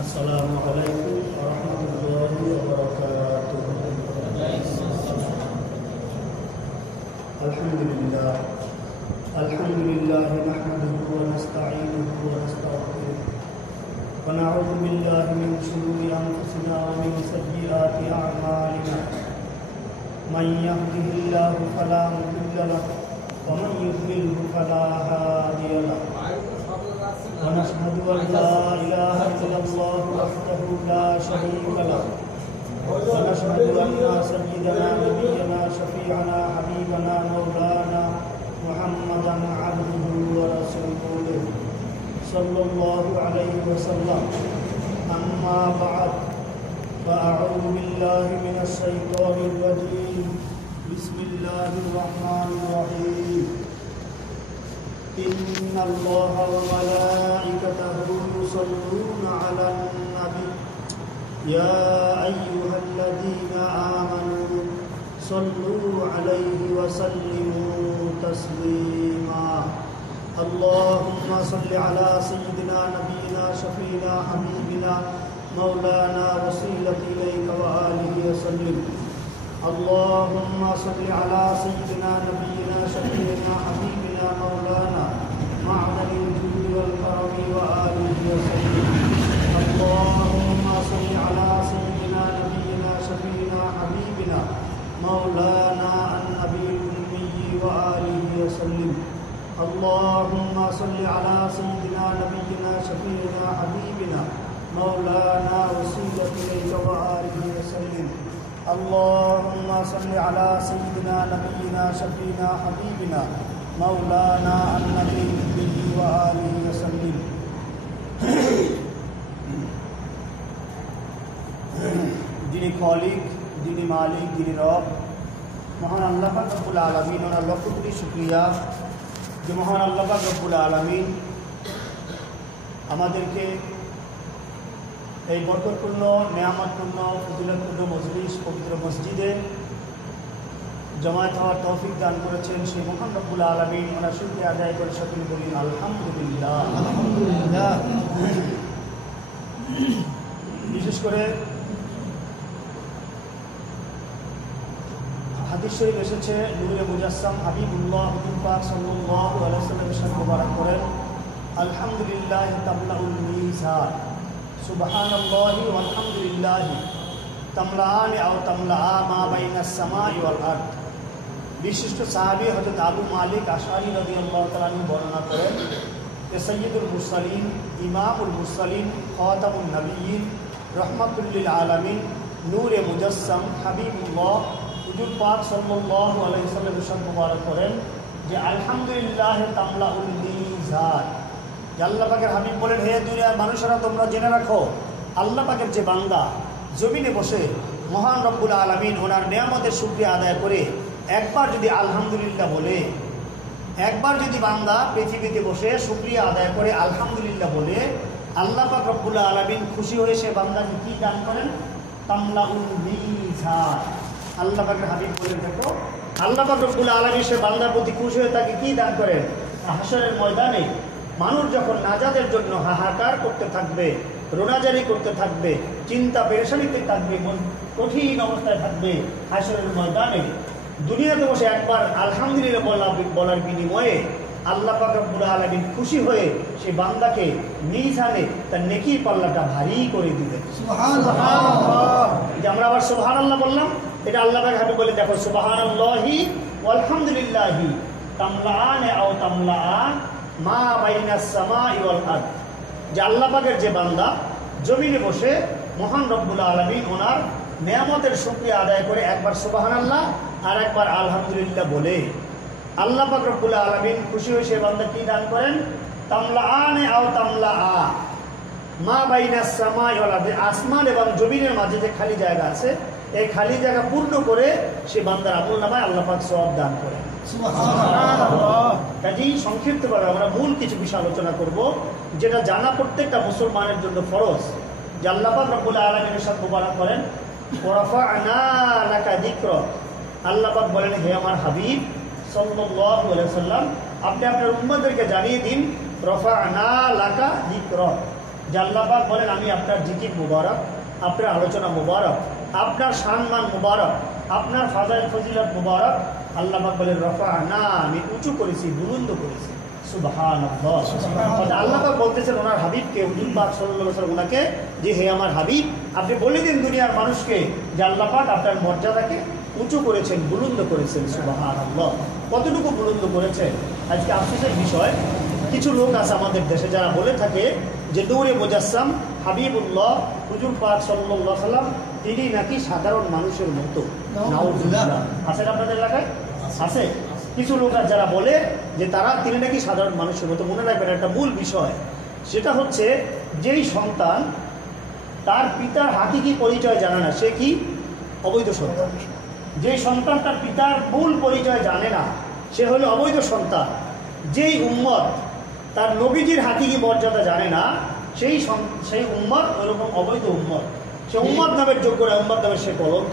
আসসালামু আলাইকুম ওয়া রাহমাতুল্লাহি ওয়া বারাকাতুহু। আলহামদুলিল্লাহ নাহমাদুহু ওয়া নাস্তাঈনুহু ওয়া নাস্তাগফিরুহ ওয়া নাউযু বিল্লাহি মিন শুরুরি আনফুসিনা ওয়া মিন সাইয়্যাতি আ'মালিনা। মান ইয়াহদিহিল্লাহু ফালা মুদিল্লা লাহু ওয়া মান ইউদ্লিলহু ফালা হাদিয়া লাহু। ونشهد أن لا إله إلا الله وحده لا شريك له ونشهد أن سيدنا نبينا شفيعنا حبيبنا مولانا محمدا عبده ورسوله صلى الله عليه وسلم. أما بعد فأعوذ بالله من الشيطان الرجيم. بسم الله الرحمن الرحيم. إن الله وملائكته يصلون على النبي يا أيها الذين آمنوا صلوا عليه وسلموا تسليما. اللهم صل على سيدنا نبينا شفينا حبيبنا مولانا وسيلة إليك وآله وسلم. اللهم صل على سيدنا نبينا شفينا حبيبنا مولانا معدن الجود والكرم وآله وسلم. اللهم صل على سيدنا نبينا شفينا حبيبنا مولانا النبي الأمي وآله وسلم. اللهم صل على سيدنا نبينا شفينا حبيبنا مولانا وسيلة إليك وآله وسلم. اللهم صل على سيدنا نبينا شفينا حبيبنا مولانا النبي الأمي وآله وسلم. যিনি খলিক, যিনি মালিক, যিনি রব, মহান আল্লাহ পাক রব্বুল আলামিন, ওনার লক্ষ কোটি শুকরিয়া যে মহান আল্লাহ পাক রব্বুল আলামিন আমাদেরকে এই বরকতপূর্ণ, নেয়ামতপূর্ণ, ফজিলতপূর্ণ মজলিস, পবিত্র মসজিদে জমায়েত হওয়ার তৌফিক দান করেছেন। সেই মহান রব্বুল আলামিন ওনার শুকরিয়া আদায় করে সকলে বলি আলহামদুলিল্লাহ। আলহামদুলিল্লাহ। বিশেষ করে হাদিস শরীফ এসেছে, নূরে মুজাসসাম হাবিবুল্লাহ হুজুর পাক সাল্লাল্লাহু আলাইহি ওয়াসাল্লামের সাথে মোবারক করেন আলহামদুলিল্লাহ তামলাউল মিজান, সুবহানাল্লাহি ওয়ালহামদুলিল্লাহি তামলাআনি আও তামলাআ মা বাইনাস সামাই ওয়াল আরদ। বিশিষ্ট সাহাবী হযরত আবু মালিক আশআরী রাদিয়াল্লাহু তাআলা আনহু বর্ণনা করেন যে সাইয়্যিদুল মুরসালিন, ইমামুল মুরসালিন, খাতামুন নবিয়্যিন, রাহমাতুল লিল আলামিন, নূরে মুজাসসাম হাবিবুল্লাহ হুজুর পাক সাল্লাল্লাহু আলাইহি ওয়াসাল্লামের সাথে মোবারক করেন যে আলহামদুলিল্লাহ তামলাউল মিজান। আল্লাহ পাকের হাবিব বলেন, হে দুনিয়ার মানুষেরা, তোমরা জেনে রাখো আল্লাহ পাকের যে বান্দা জমিনে বসে মহান রব্বুল আলামিন ওনার নেয়ামতের শুকরিয়া আদায় করে একবার যদি আলহামদুলিল্লাহ বলে, একবার যদি বান্দা পৃথিবীতে বসে শুকরিয়া আদায় করে আলহামদুলিল্লাহ বলে, আল্লাহ পাক রব্বুল আলামিন খুশি হয়ে সে বান্দাকে কি দান করেন? তামলাউল মিজান। আল্লাহ পাকের হাবিব বলেন, দেখো আল্লাহ পাক রব্বুল আলামিন সে বান্দার প্রতি খুশি হয়ে তাকে কি দান করেন? হাশরের ময়দানে মানুষ যখন নাজাতের জন্য হাহাকার করতে থাকবে, রোনাজারি করতে থাকবে, চিন্তা পেরেশানিতে থাকবে, কঠিন অবস্থায় থাকবে, হাশরের ময়দানে দুনিয়াতে বসে একবার আলহামদুলিল্লাহ বলার বিনিময়ে আল্লাহ পাক রব্বুল আলামিন খুশি হয়ে সেই বান্দাকে মিজানে তার নেকির পাল্লাটা ভারী করে দিবেন। সুবহানাল্লাহ। যে আমরা আবার সুবহানাল্লাহ বললাম, এটা আল্লাহ পাক হাবিব বলে, দেখো সুবহানাল্লাহি ওয়ালহামদুলিল্লাহি তামলাআন আও তামলাআ মা বাইনাস সামাই ওয়াল আরদ। যে আল্লাহ পাকের যে বান্দা জমিনে বসে মহান রব্বুল আলামিন ওনার নেয়ামতের শুকরিয়া আদায় করে একবার সুবহানাল্লাহ আর একবার আলহামদুলিল্লাহ বলে, আল্লাহ পাক রব্বুল আলামিন খুশি হয়ে সে বান্দা কি দান করেন? তামলাআন আও তামলাআ মা বাইনাস সামাই ওয়াল আরদ। আসমান এবং জমিনের মাঝে যে খালি জায়গা আছে, এই খালি জায়গা পূর্ণ করে সে বান্দার আমলনামায় আল্লাহ পাক সওয়াব দান করেন। কাজেই সংক্ষিপ্তভাবে আমরা মূল কিছু বিষয় আলোচনা করব, যেটা জানা প্রত্যেকটা মুসলমানের জন্য ফরজ। যে আল্লাহ পাক রব্বুল আলামিনের সাথে মোবারক করেন ওয়ারাফা'না লাকা যিকরাক। আল্লাহ পাক বলেন, হে আমার হাবিব সাল্লাল্লাহু আলাইহি ওয়াসাল্লাম, আপনি আপনার উম্মতদেরকে জানিয়ে দিন রফা'না লাকা যিকরাক, যে আল্লাহ পাক বলেন আমি আপনার জিকির মুবারক, আপনার আলোচনা মুবারক, আপনার সম্মান মুবারক, আপনার ফাজাইল ফজিলত মুবারক। আল্লাহ পাক বলেন রফা'না, আমি উঁচু করেছি, বুলন্দ করেছি। সুবহানাল্লাহ। আল্লাহ পাক বলতেছেন ওনার হাবিবকে, হুজুর পাক সাল্লাল্লাহু আলাইহি ওয়াসাল্লাম ওনাকে, যে হে আমার হাবিব, আপনি বলে দিন দুনিয়ার মানুষকে যে আল্লাহ পাক আপনার মর্যাদাকে উঁচু করেছেন, বুলন্দ করেছেন। সুবহানাল্লাহ। কতটুকু বুলন্দ করেছেন? আজকে আফসোসের বিষয়, কিছু লোক আছে আমাদের দেশে যারা বলে থাকে যে নূরে মুজাসসাম হাবিবুল্লাহ হুজুর পাক সাল্লাল্লাহু আলাইহি সাল্লাম তিনি নাকি সাধারণ মানুষের মতো। নাউযুবিল্লাহ। আছে আপনাদের এলাকায়? আছে কিছু লোক যারা বলে যে তিনি নাকি সাধারণ মানুষের মতো। মনে রাখবেন একটা মূল বিষয়, সেটা হচ্ছে যেই সন্তান তার পিতার হাকিকি পরিচয় জানে না, সে কি অবৈধ সন্তান। যেই সন্তান তার পিতার মূল পরিচয় জানে না, সে হলো অবৈধ সন্তান। যেই উম্মত তার নবীজির হাকিকি মর্যাদা জানে না, সেই উম্মত ওইরকম অবৈধ উম্মত। সে উম্মত নামের যোগ্য না, উম্মত নামের সে কলঙ্ক।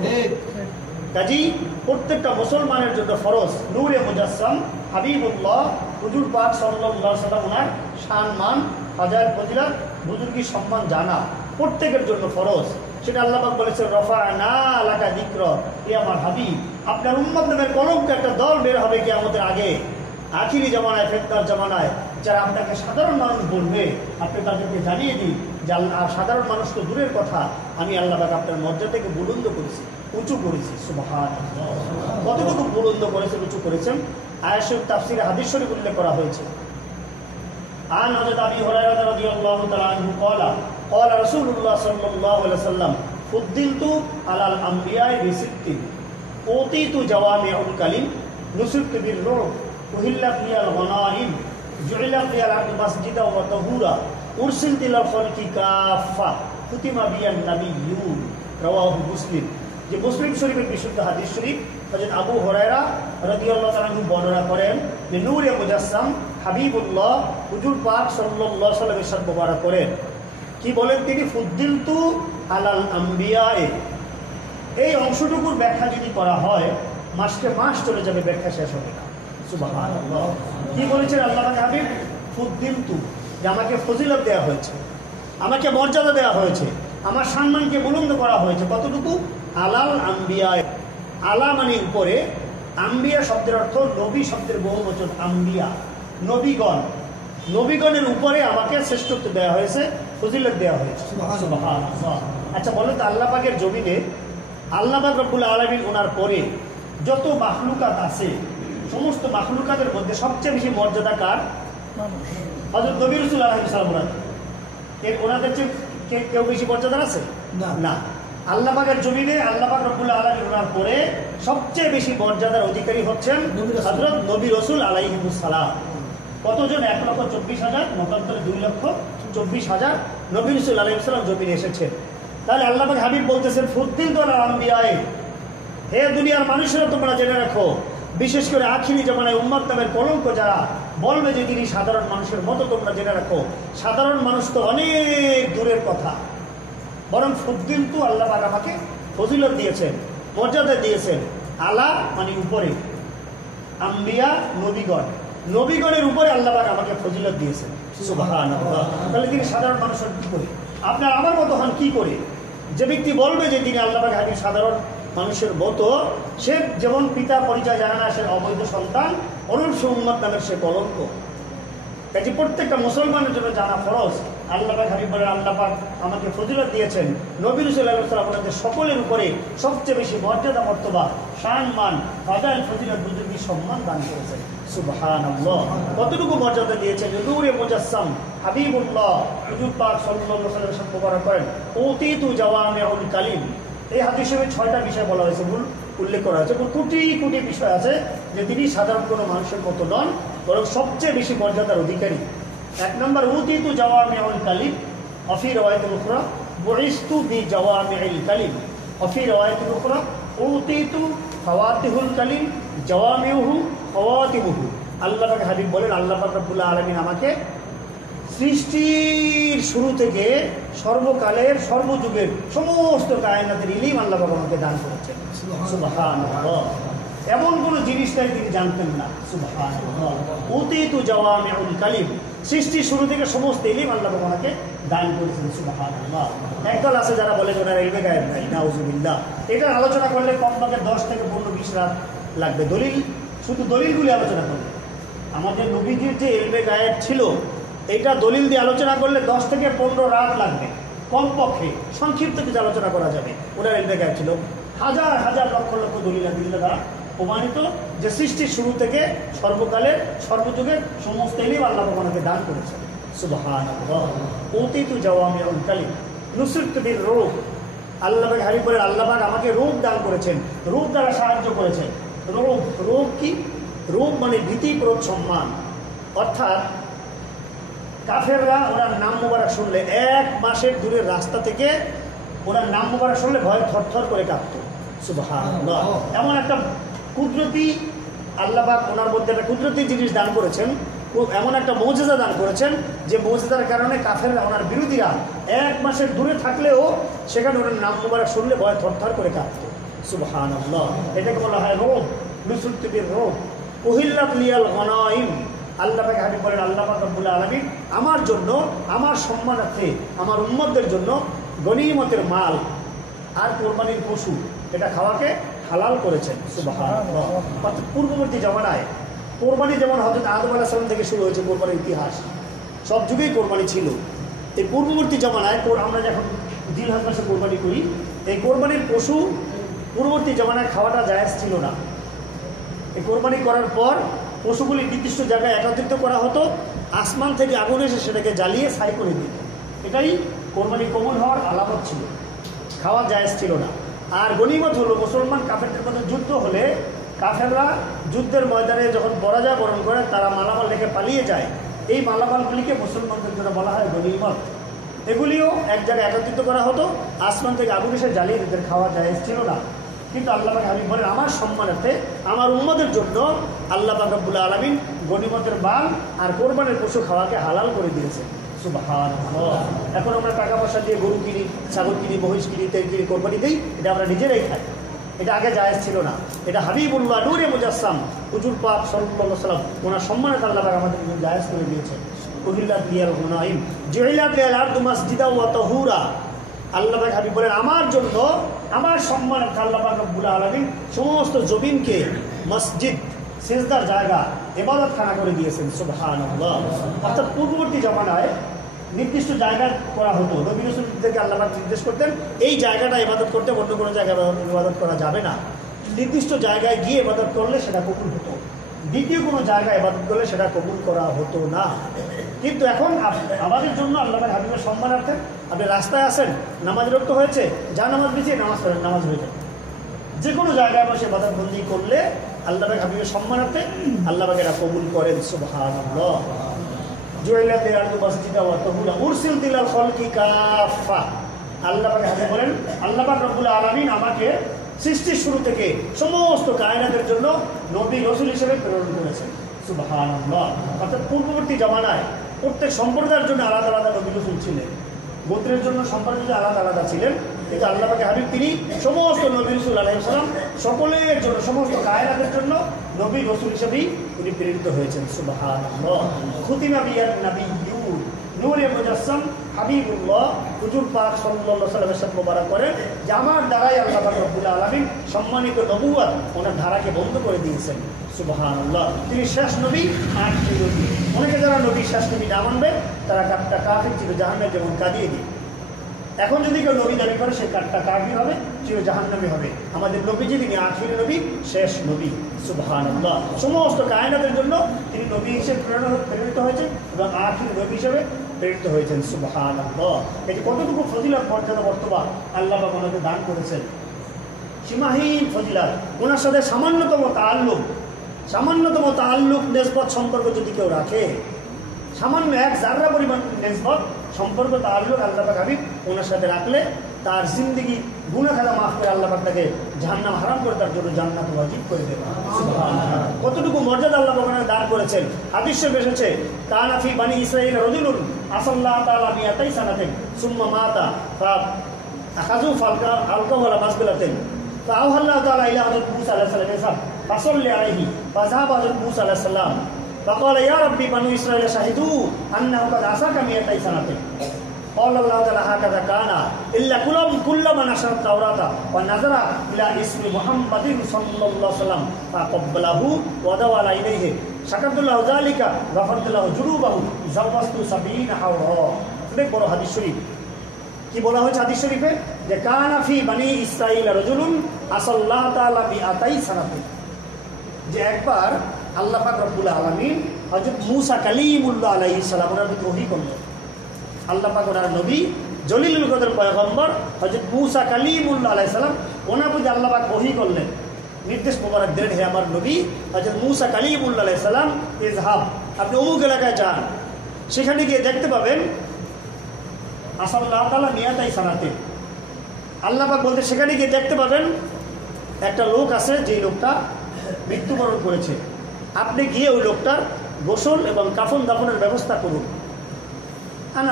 কাজী প্রত্যেকটা মুসলমানের জন্য ফরজ নূরে মুজাসসাম হাবিবুল্লাহ হুজুর পাক সাল্লাল্লাহু আলাইহি সাল্লাম ওনার সম্মান, ফাজাইল ফজিলত, বুজুর্গি সম্মান জানা প্রত্যেকের জন্য ফরজ। সেটা আল্লাহ পাক বলেছেন রফা'না লাকা যিকরা, হে আমার হাবিব, আপনার উম্মত নামের কলঙ্ক একটা দল বের হবে কিয়ামতের আগে, আখিরি জামানায়, ফিতনার জামানায়, যারা আপনাকে সাধারণ মানুষ বলবে, আপনি তাদেরকে জানিয়ে দিন যে সাধারণ মানুষ তো দূরের কথা, আমি আল্লাহ পাক আপনার মর্যাদাকে বুলন্দ করেছি, উঁচু করেছি। সুবহানাল্লাহ। কতটুকু বুলন্দ করেছেন, উঁচু করেছেন? আয়াতুল তাফসিরে হাদিস শরীফ উল্লেখ করা হয়েছে। আন হযরত আবী হুরায়রা রাদিয়াল্লাহু তাআলা আনহু ক্বালা রাসূলুল্লাহ সাল্লাল্লাহু আলাইহি ওয়াসাল্লাম ফুদ্দিলতু আলাল আমবিয়া'i বিসিত্তিন উতীতু জাওয়ামিউল কালিম নুসিরতু বির-রু'ব উহিল্লাত লিয়াল গনাইম জুইলাত লিয়াল আরদু মাসজিদা ওয়া তাহুরা উরসিলতু ইলাল খালকি কাফা কুতিমা বিয়ান নাবিয়্যুন। রাওয়াহু মুসলিম। যে মুসলিম শরীফের বিশুদ্ধ হাদিস শরীফ, হযরত আবু হুরায়রা রাদিয়াল্লাহু তাআলা আনহু বর্ণনা করেন যে নূরে মুজাসসাম হাবিবুল্লাহ হুজুর পাক সাল্লাল্লাহু আলাইহি ওয়াসাল্লাম ইরশাদ মুবারক করেন, কি বলেন তিনি? ফুদ্দিলতু আলাল আমবিয়ায়ে। এই অংশটুকুর ব্যাখ্যা যদি করা হয় মাসকে মাস চলে যাবে, ব্যাখ্যা শেষ হবে না। সুবহানাল্লাহ। কি বলেছেন আল্লাহ পাক? হাবিব ফুদ্দিলতু, যে আমাকে ফজিলত দেওয়া হয়েছে, আমাকে মর্যাদা দেওয়া হয়েছে, আমার সম্মানকে বুলন্দ করা হয়েছে। কতটুকু? আলাল আম্বিয়ায়ে। আলা মানে উপরে, আম্বিয়া শব্দের অর্থ নবী শব্দের বহুবচন, আম্বিয়া নবীগণ। নবীগণের উপরে আমাকে শ্রেষ্ঠত্ব দেওয়া হয়েছে, ফজিলত দেওয়া হয়েছে। সুবহানাল্লাহ। আচ্ছা বলেন তো, আল্লাহ পাকের জমিনে আল্লাহ পাক রব্বুল আলামিন ওনার পরে যত মাখলুকাত আছে, সমস্ত মাখলুকাতের মধ্যে সবচেয়ে বেশি মর্যাদা কার? হযরত নবী রাসূল আলাইহিস সালাম। ওনাদের চেয়ে কেউ বেশি মর্যাদার আছে? না। আল্লাহ পাকের জমিনে আল্লাহ পাক রব্বুল আলামিন ওনার পরে সবচেয়ে বেশি মর্যাদার অধিকারী হচ্ছেন হযরত নবী রাসূল আলাইহিস সালাম। কতজন? 1,24,000, মতান্তরে 2,24,000 নবী রাসূল আলাইহিস সালাম জমিনে এসেছেন। তাহলে আল্লাহ পাক হাবিব বলতেছেন ফুদ্দিলতু আলাল আমবিয়ায়ে, হে দুনিয়ার মানুষেরা তোমরা জেনে রাখো, বিশেষ করে আখিরি জামানায় উম্মত নামের কলঙ্ক যারা বলবে যে তিনি সাধারণ মানুষের মতো, তোমরা জেনে রাখো সাধারণ মানুষ তো অনেক দূরের কথা, বরং ফুদ্দিলতু, আল্লাহ পাক আমাকে ফজিলত দিয়েছেন, মর্যাদা দিয়েছেন। আলা মানে উপরে, আম্বিয়া নবীগণ, নবীগণের উপরে আল্লাহ পাক আমাকে ফজিলত দিয়েছেন। সুবহানাল্লাহ। তাহলে তিনি সাধারণ মানুষের কি করে, আপনার আমার মতো হন কি করে? যে ব্যক্তি বলবে যে তিনি আল্লাহ পাক হাবিব সাধারণ মানুষের মতো, সে যেমন পিতা পরিচয় জানে না, সে অবৈধ সন্তান, অনুরূপ সে উম্মত নামের সে কলঙ্ক। কাজে প্রত্যেকটা মুসলমানের জন্য জানা ফরজ। আল্লাহ পাক হাবিব বলেন আল্লাহ পাক আমাকে ফজিলত দিয়েছেন, নবী রাসূল সাল্লাল্লাহু আলাইহি ওয়াসাল্লাম আপনাদের সকলের উপরে সবচেয়ে বেশি মর্যাদা, মর্তবা, সম্মান, ফাজাইল ফজিলত, বুজুর্গি সম্মান দান করেছেন। সুবহানাল্লাহ। কতটুকু মর্যাদা দিয়েছেন? নূরে মুজাসসাম হাবিবুল্লাহ হুজুর পাক সাল্লাল্লাহু আলাইহি ওয়াসাল্লাম মুবারক করেন উতীতু জাওয়ামিউল কালিম। এই হাদিসে 6টা বিষয় বলা হয়েছে, উল্লেখ করা হয়েছে। কোটি কোটি বিষয় আছে যে তিনি সাধারণ কোনো মানুষের মতো নন, বরং সবচেয়ে বেশি মর্যাদার অধিকারী। 1 নম্বর উতীতু জাওয়ামিউল কালিম, অফি রাওয়ায়াতুল উখরা বুইসতু বিজাওয়ামিউল কালিম, অফি রাওয়ায়াতুল উখরা উতীতু ফাওয়াতিহুল কালিম জাওয়ামিউহু ফাওয়াতিমুহু। আল্লাহ পাক হাবিব বলেন আল্লাহ পাক রব্বুল আলামিন আমাকে সৃষ্টির শুরু থেকে সর্বকালের, সর্বযুগের সমস্ত কায়নাতের ইলম আল্লাহ পাক আমাকে দান করেছেন। সুবহানাল্লাহ। এমন কোনো জিনিস নাই তিনি জানতেন না। সুবহানাল্লাহ। উতীতু জাওয়ামিউল কালিম, সৃষ্টি শুরু থেকে সমস্ত ইলম আল্লাহ ওনাকে দান করেছেন। সুবহানাল্লাহ। একদল আছে যারা বলে যে ওনার ইলমে গায়েব নাই, নাউজুবিল্লাহ। এটা আলোচনা করলে কমপক্ষে 10 থেকে 15-20 রাত লাগবে, দলিল শুধু দলিলগুলি আলোচনা করলে। আমাদের নবীজির যে ইলমে গায়েব ছিল এটা দলিল দিয়ে আলোচনা করলে 10 থেকে 15 রাত লাগবে কমপক্ষে। সংক্ষিপ্ত কিছু আলোচনা করা যাবে। ওনার ইলমে গায়েব ছিল হাজার হাজার লক্ষ লক্ষ দলিল দ্বারা প্রমাণিত যে সৃষ্টির শুরু থেকে সর্বকালের সর্বযুগের সমস্ত ইলম আল্লাহ ওনাকে দান করেছেন। সুবহানাল্লাহ। ওতিতু জাওয়ামিউল কালিম নুসরতু বির রূহ। আল্লাহ পাক হাবিব বলেন আল্লাহ পাক আমাকে রূহ দান করেছেন, রূহ দ্বারা সাহায্য করেছেন। রূহ কি? রূহ মানে ভীতিপ্রদ সম্মান। অর্থাৎ কাফেররা ওনার নাম মুবারক শুনলে 1 মাসের দূরের রাস্তা থেকে ওনার নাম মুবারক শুনলে ভয় থরথর করে কাঁপত। সুবহানাল্লাহ। এমন একটা কুদরতি আল্লাহ পাক ওনার মধ্যে একটা কুদরতি জিনিস দান করেছেন, এমন একটা মৌজেজা দান করেছেন যে মৌজেজার কারণে কাফেররা ওনার বিরোধীরা 1 মাসের দূরে থাকলেও সেখানে ওনার নাম মুবারক শুনলে ভয় থরথর করে কাঁপত। সুবহানাল্লাহ। এটাকে বলা হয় রূহ, নুসরতু বির রূহ। উহিল্লাত লিয়াল গনাইম। আল্লাহ পাক হাবিব বলেন আল্লাহ পাক রব্বুল আলামিন আমার জন্য, আমার সম্মানার্থে, আমার উম্মতদের জন্য গনিমতের মাল আর কোরবানির পশু এটা খাওয়াকে হালাল করেছেন। সুবহানাল্লাহ। অর্থাৎ পূর্ববর্তী জমানায় কোরবানি যেমন হযরত আদম আলাইহিস সালাম থেকে শুরু হয়েছে কোরবানির ইতিহাস, সব যুগেই কোরবানি ছিল। এই পূর্ববর্তী জমানায় আমরা যখন জিলহজ মাসে কোরবানি করি, এই কোরবানির পশু পূর্ববর্তী জমানায় খাওয়াটা জায়েজ ছিল না। এই কোরবানি করার পর পশুগুলি নির্দিষ্ট জায়গায় একত্রিত করা হতো, আসমান থেকে আগুন এসে সেটাকে জ্বালিয়ে ছাই করে দিত। এটাই কোরবানি কবুল হওয়ার আলামত ছিল, খাওয়া জায়েজ ছিল না। আর গনিমত হলো মুসলমান কাফেরদের মধ্যে যুদ্ধ হলে কাফেররা যুদ্ধের ময়দানে যখন পরাজয় বরণ করে তারা মালামাল রেখে পালিয়ে যায়, এই মালামালগুলিকে মুসলমানদের জন্য বলা হয় গনিমত। এগুলিও এক জায়গায় একত্রিত করা হতো, আসমান থেকে আগুন এসে জ্বালিয়ে এদের খাওয়া জায়েজ ছিল না। কিন্তু আল্লাহ পাক হাবিব বলেন আমার সম্মানার্থে, আমার উম্মতের জন্য আল্লাহ পাক রব্বুল আলামিন গনিমতের মাল আর কোরবানির পশু খাওয়াকে হালাল করে দিয়েছে। সুবহানাল্লাহ। এখন আমরা টাকা পয়সা দিয়ে গরু কিনি, ছাগল কিনি, মহিষ কিনি, তেল কিনি, কোরবানি দিই, এটা আমরা নিজেরাই খাই। এটা আগে জায়েজ ছিল না। এটা হাবিবুল্লাহ নূরে মুজাসসাম হুজুর পাক সাল্লাল্লাহু আলাইহি ওয়াসাল্লাম ওনার সম্মানার্থে আল্লাহ পাক আমাদের জন্য জায়েজ করে দিয়েছে। উহিল্লাত লিয়াল গনাইম জুইলাত লিল আরদু মাসজিদা ওয়া তাহুরা। আল্লাহ পাক হাবিব বলেন আমার জন্য, আমার সম্মানার্থে আল্লাহ পাক রব্বুল আলামিন সমস্ত জমিনকে মসজিদ, সিজদার জায়গা, ইবাদতখানা করে দিয়েছেন। সুবহানাল্লাহ। অর্থাৎ পূর্ববর্তী জমানায় নির্দিষ্ট জায়গা করা হতো, নবী রাসূলদেরকে আল্লাহ পাক নির্দেশ করতেন এই জায়গাটা ইবাদত করতে, অন্য কোনো জায়গায় ইবাদত করা যাবে না। নির্দিষ্ট জায়গায় গিয়ে ইবাদত করলে সেটা কবুল হতো, দ্বিতীয় কোনো জায়গায় ইবাদত করলে সেটা কবুল করা হতো না। কিন্তু এখন আমাদের জন্য আল্লাহ পাক হাবিবের সম্মানার্থে আপনি রাস্তায় আসেন, নামাজের রক্ত হয়েছে, যা নামাজ দিয়েছে নামাজ পড়েন, নামাজ হয়ে যায়। যে কোনো জায়গায় বসে ইবাদত বন্দি করলে আল্লাহ পাক হাবিবের সম্মানার্থে আল্লাহ পাক এটা কবুল করেন। সুবহানাল্লাহ। জুইলাত লিল আরদি মাসজিদা ওয়া তাহুরা উরসিলতু ইলাল খালকি কাফা। আল্লাহ পাক হাবিব বলেন আল্লাহ পাক রব্বুল আলামিন আমাকে সৃষ্টির শুরু থেকে সমস্ত কায়নাতের জন্য নবী রাসূল হিসেবে প্রেরণ করেছেন। সুবহানাল্লাহ। অর্থাৎ পূর্ববর্তী জমানায় প্রত্যেক সম্প্রদায়ের জন্য আলাদা আলাদা নবী রাসূল ছিলেন, গোত্রের জন্য সম্প্রদায় আলাদা আলাদা ছিলেন। কিন্তু আল্লাহ পাক হাবিব তিনি সমস্ত নবী রাসূল আলাইহিস সালাম সকলের জন্য, সমস্ত কায়নাতের জন্য নবী রাসূল হিসেবেই তিনি প্রেরিত হয়েছেন। সুবহানাল্লাহ। খুতিমা বিয়ান নাবিয়্যুন নূরে মুজাসসাম হাবিবুল্লাহ হুজুর পাক সাল্লাল্লাহু আলাইহি ওয়াসাল্লামের সাথে মোবারক করেন যে আমার দ্বারাই আল্লাহ পাক রব্বুল আলামিন সম্মানিত নবুয়ত ওনার ধারাকে বন্ধ করে দিয়েছেন। সুবহানাল্লাহ। তিনি শেষ নবী, আখেরি নবী। অনেকে যারা নবী শেষ নবী না মানবে তারা কাঠটা কাফির, চির জাহান্নামে যেমন কাঁদিয়ে দিই। এখন যদি কেউ নবী দাবি করে সে কাঠটা কাফির হবে, চির জাহান্নামী হবে। আমাদের নবীজি তিনি আখেরি নবী, শেষ নবী। সুবহানাল্লাহ। সমস্ত কায়নাতের জন্য তিনি নবী হিসেবে প্রেরিত হয়েছেন এবং আখেরি নবী হিসেবে প্রেরিত হয়েছেন। সুবহানাল্লাহ। এটি কতটুকু ফজিলত, মর্যাদা, বর্তমান আল্লাহ পাক ওনাকে দান করেছেন, সীমাহীন ফজিলত। ওনার সাথে সামান্যতম তাআল্লুক নেসবত সম্পর্ক যদি কেউ রাখে, সামান্য এক জাররা পরিমাণ নেসবত সম্পর্ক তাআল্লুক আল্লাহ পাক হাবিব ওনার সাথে রাখলে তার জিন্দেগি গুনাহ খাতা মাফ করে আল্লাহ পাক তাকে জাহান্নাম হারাম করে তার জন্য জান্নাত ওয়াজিব করে দেবেন। সুবহানাল্লাহ। কতটুকু মর্যাদা আল্লাহ পাক ওনাকে দান করেছেন। হাদিসে এসেছে কানা ফি বানি ইসরাঈল রাজুলুন আসাল্লাহু তাআলা মিয়াতাই সানাতিন সুম্মা মাতা ফা আখাযু ফালকা আলকাহু আলা মাসবিলাতিন ফাআল্লাহু তাআলা ইলা হযরত মুসা আলাইহিস সালাম ফাসাল্লি আলাইহি ফাযাহাবা হযরত মুসা আলাইহিস সালাম فقال يا ربي بنو إسرائيل شهدوا أنه قد عصاك 200 سنة قال الله تعالى هكذا كان إلا كلما نشر التوراة ونظر إلى اسم محمد صلى الله عليه وسلم فقبله ودوى إليه شكرت له ذلك غفرت له ذنوبه زوجت 70 حورا অনেক বড় হাদিস শরীফ কি বলা হয়েছে হাদিস শরীফে যে কানা ফি বনি ইসরাইল রাজুলুন আসাল্লাহু তাআলা বিআতাই সানাতে যে একবার আল্লাহ পাক রব্বুল আলামিন হযরত মূসা কালিমুল্লাহ আলাইহিস সালামের প্রতি ওহী করলেন আল্লাহ পাক ওনার নবী জলিলুল কদর পয়গম্বর হযরত মূসা কালিমুল্লাহ আলাইহিস সালাম ওনার প্রতি আল্লাহ পাক ওহী করলেন নির্দেশ মোবারক দিলেন হে আমার নবী হযরত মূসা কালিমুল্লাহ আলাইহিস সালাম ইযহাব আপনি অমুক এলাকায় যান সেখানে গিয়ে দেখতে পাবেন আসাল্লাহু তাআলা নিয়াতাই সানাতে আল্লাহ পাক বলতে সেখানে গিয়ে দেখতে পাবেন একটা লোক আছে যে লোকটা মৃত্যুবরণ করেছে আপনি গিয়ে ওই লোকটার গোসল এবং কাফন দাফনের ব্যবস্থা করুন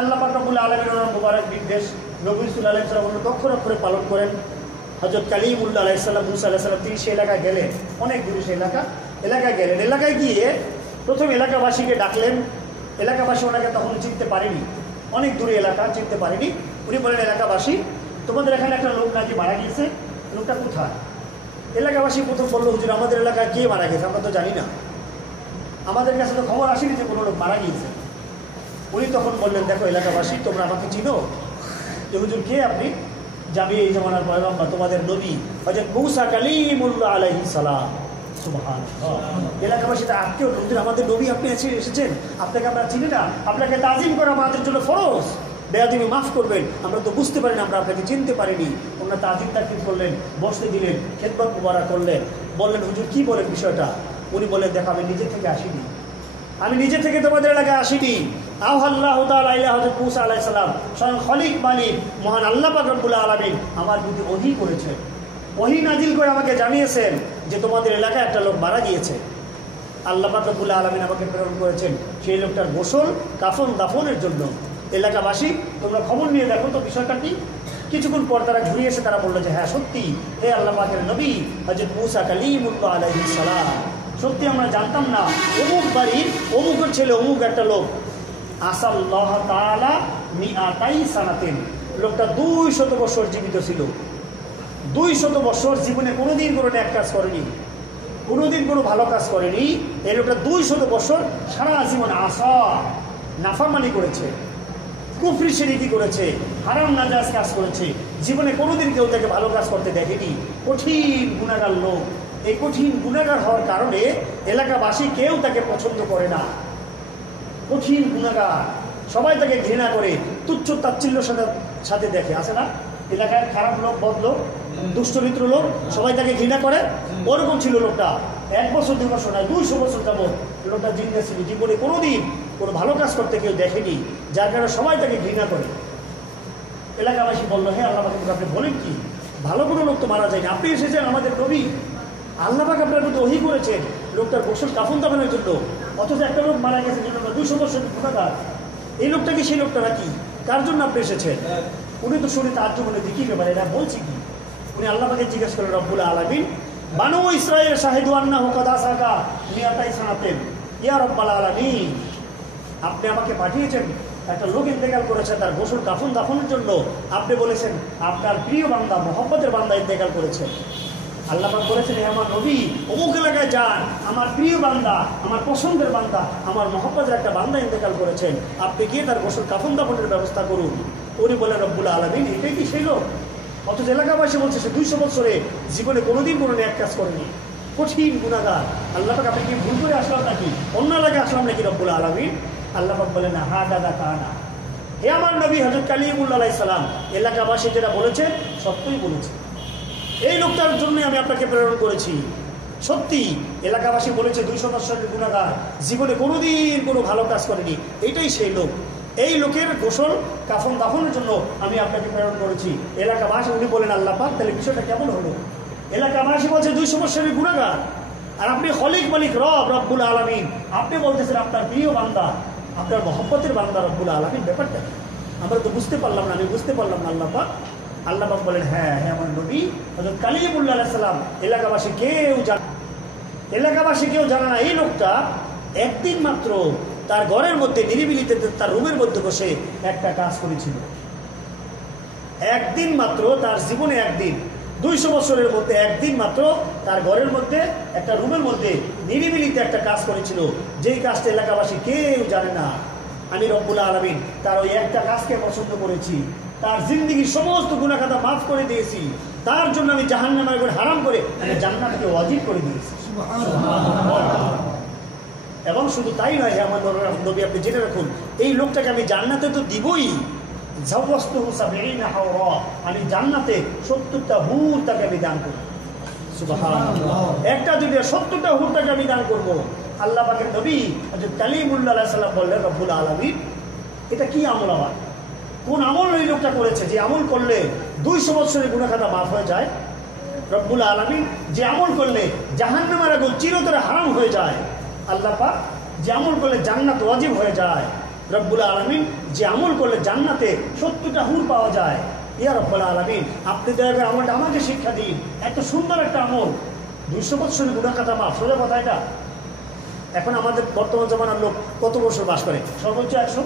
আল্লাহ পাক রব্বুল আলামিনের মুবারক নির্দেশ নবী সাল্লাল্লাহু আলাইহি ওয়াসাল্লাম অক্ষরে অক্ষরে পালন করেন হযরত কালিমুল্লাহ আলাইহিস সালাম মূসা আলাইহিস সালাম তিনি সেই এলাকায় গেলেন অনেক দূরে সেই এলাকায় গেলেন এলাকায় গিয়ে প্রথম এলাকাবাসীকে ডাকলেন এলাকাবাসী ওনাকে তখন চিনতে পারেনি অনেক দূরে এলাকা চিনতে পারেনি উনি বলেন এলাকাবাসী তোমাদের এখানে একটা লোক নাকি মারা গিয়েছে লোকটা কোথায় এলাকাবাসী প্রথম বললো হুজুর আমাদের এলাকায় কে মারা গেছে আমরা তো জানি না আমাদের কাছে তো খবর আসেনি যে কোনো লোক মারা গিয়েছে উনি তখন বললেন দেখো এলাকাবাসী তোমরা আমাকে চিনো যে হুজুর কে আপনি যাবে এই জামানার পয়গম্বর তোমাদের নবী হযরত মূসা কালিমুল্লাহ আলাইহিস সালাম সুবহানাল্লাহ এলাকাবাসীরা আজকেও হুজুর আমাদের নবী আপনি এসেছেন আপনাকে আমরা চিনি না আপনাকে তাজিম করা আমাদের জন্য ফরজ বেয়াদবি মাফ করবেন আমরা তো বুঝতে পারি না আমরা আপনাকে চিনতে পারিনি ওনারা তাজিম তাকিদ করলেন বসতে দিলেন খেদমত মুবারক করলেন বললেন হুজুর কি বলেন বিষয়টা উনি বললেন দেখো আমি নিজে থেকে আসিনি আমি নিজে থেকে তোমাদের এলাকায় আসিনি আল্লাহু তাআলা ইলা হযরত মূসা আলাইহিস সালাম স্বয়ং খলিক মালিক মহান আল্লাহ পাক রব্বুল আলামিন আমার প্রতি ওহী করেছেন ওহী নাজিল করে আমাকে জানিয়েছেন যে তোমাদের এলাকায় একটা লোক মারা গিয়েছে আল্লাহ পাক রব্বুল আলামিন আমাকে প্রেরণ করেছেন সেই লোকটার গোসল কাফন দাফনের জন্য এলাকাবাসী তোমরা খবর নিয়ে দেখো তো বিষয়টা কি কিছুক্ষণ পর তারা ঘুরে এসে তারা বললো যে হ্যাঁ সত্যি হে আল্লাহ পাকের নবী হযরত মূসা কালিমুল্লাহ আলাইহিস সালাম সত্যি আমরা জানতাম না অমুক বাড়ির অমুকের ছেলে অমুক একটা লোক আসাল্লাহু তাআলা মিআতাই সানাতিন লোকটা 200 বছর জীবিত ছিল 200 বছর জীবনে কোনোদিন কোনো ন্যাক কাজ করেনি কোনোদিন কোনো ভালো কাজ করেনি এই লোকটা 200 বছর সারা জীবন নাফরমানি করেছে কুফরি শিরকি করেছে হারাম নাজায়েজ কাজ করেছে জীবনে কোনোদিন কেউ তাকে ভালো কাজ করতে দেখেনি কঠিন গুনাহগার লোক এই কঠিন গুনাহগার হওয়ার কারণে এলাকাবাসী কেউ তাকে পছন্দ করে না কঠিন গুনাহগার সবাই তাকে ঘৃণা করে তুচ্ছ তাচ্ছিল্যের সাথে দেখে আছে না এলাকায় খারাপ লোক বদলোক দুশ্চরিত্র লোক সবাই তাকে ঘৃণা করে ওরকম ছিল লোকটা 1 বছর 2 বছর নয় 200 বছর যাবত লোকটা জিন্দা ছিল জীবনে কোনোদিন কোনো ভালো কাজ করতে কেউ দেখেনি যার কারণে সবাই তাকে ঘৃণা করে এলাকাবাসী বললো হে আল্লাহ পাক আপনি বলেন কি ভালো কোনো লোক তো মারা যায়নি আপনি এসেছেন আমাদের নবী আল্লাহ পাক আপনার প্রতি ওহী করেছেন লোকটার গোসল কাফন দাফনের জন্য অথচ একটা লোক মারা গেছে যে লোকটা 200 বছর গুনাহগার এই লোকটা কি সেই লোকটা নাকি কার জন্য আপনি এসেছেন উনি তো শুনে তার জন্য দেখি ব্যাপারে এটা বলছি কি উনি আল্লাহ পাকে জিজ্ঞেস করলেন রব্বুল আলামিন বানু ইসরাইল শাহিদু আন্নাহু কাদ আসাকা মিয়াতাই সানাতিন ইয়া রব্বাল আলামিন আপনি আমাকে পাঠিয়েছেন একটা লোক ইন্তেকাল করেছে তার গোসল কাফন দাফনের জন্য আপনি বলেছেন আপনার প্রিয় বান্দা মুহাম্মদের বান্দা ইন্তেকাল করেছে আল্লাহ পাক বলেছেন হে আমার নবী অমুক এলাকায় যান আমার প্রিয় বান্দা আমার পছন্দের বান্দা আমার মুহাম্মদের একটা বান্দা ইন্তেকাল করেছেন আপনি গিয়ে তার গোসল কাফন দাফনের ব্যবস্থা করুন উনি বলেন রব্বুল আলামিন এটাই কি সেই লোক অথচ এলাকাবাসী বলছে সে 200 বছরে জীবনে কোনোদিন কোনো ন্যাক কাজ করেনি কঠিন গুনাহগার আল্লাহ পাক আপনি কি ভুল করে আসলাম নাকি অন্য এলাকায় আসলাম নাকি রব্বুল আলামিন আল্লাহ পাক বলেন না হা দাদা কানা হে আমার নবী হযরত কালিমুল্লাহ আলাইহিস সালাম এলাকাবাসী যেটা বলেছে সত্যই বলেছে এই লোকটার জন্যই আমি আপনাকে প্রেরণ করেছি সত্যি এলাকাবাসী বলেছে 200 বছরের গুনাহগার জীবনে কোনোদিন কোনো ভালো কাজ করেনি এটাই সেই লোক এই লোকের গোসল কাফন দাফনের জন্য আমি আপনাকে প্রেরণ করেছি এলাকাবাসী উনি বলেন আল্লাহ পাক তাহলে বিষয়টা কেমন হলো এলাকাবাসী বলছে 200 বছরের গুনাহগার আর আপনি খলিক মালিক রব্বুল আলামিন আপনি বলতেছেন আপনার প্রিয় বান্দা আপনার মহব্বতের বান্দা রব্বুল আলামিন ব্যাপারটা আমরা তো বুঝতে পারলাম না আমি বুঝতে পারলাম না আল্লাহ পাক বলেন হ্যাঁ হ্যাঁ আমার নবী হযরত কালিমুল্লাহ আলাইহিস সালাম এলাকাবাসী কেউ জানে না এই লোকটা একদিন মাত্র তার ঘরের মধ্যে নিরিবিলিতে তার রুমের মধ্যে বসে একটা কাজ করেছিল। একদিন মাত্র তার জীবনে, একদিন, 200 বছরের মধ্যে একদিন মাত্র তার ঘরের মধ্যে একটা রুমের মধ্যে নিরিবিলিতে একটা কাজ করেছিল, যেই কাজটা এলাকাবাসী কেউ জানে না। আমি রব্বুল আলামিন তার ওই একটা কাজকে পছন্দ করেছি, তার জিন্দেগির সমস্ত গুনাহ খাতা মাফ করে দিয়েছি, তার জন্য আমি জাহান্নামের উপর হারাম করে আমি জান্নাতকে ওয়াজিব করে দিয়েছি। এবং শুধু তাই নয়, আমার নবী আপনি জেনে রাখুন, এই লোকটাকে আমি জান্নাতে তো দিবই, আমি জান্নাতে 70টা হুর তাকে আমি দান করবো। সুবহানাল্লাহ, একটা দুইটা 70টা হুর তাকে আমি দান করবো। আল্লাহ পাকের নবী হযরত কালিমুল্লাহ আলাইহিস সালাম বললেন, রব্বুল আলামিন এটা কি আমল, আমার কোন আমল ওই লোকটা করেছে যে আমল করলে 200 বছরের গুনাহ খাতা মাফ হয়ে যায়? রব্বুল আলামিন যে আমল করলে জাহান্নামের আগুন চিরতরে হারাম হয়ে যায়, আল্লাহ পাক যে আমল করলে জান্নাত ওয়াজিব হয়ে যায়, রব্বুল আলামিন যে আমল করলে জান্নাতে 70টা হুর পাওয়া যায়, ইয়া রব্বুল আলামিন আপনি দয়া করে আমলটা আমাকে শিক্ষা দিন। এত সুন্দর একটা আমল, 200 বছরের গুনাহ খাতা মাফ, সোজা কথা এটা। এখন আমাদের বর্তমান জমানার লোক কত বছর বাস করে? সর্বোচ্চ 100,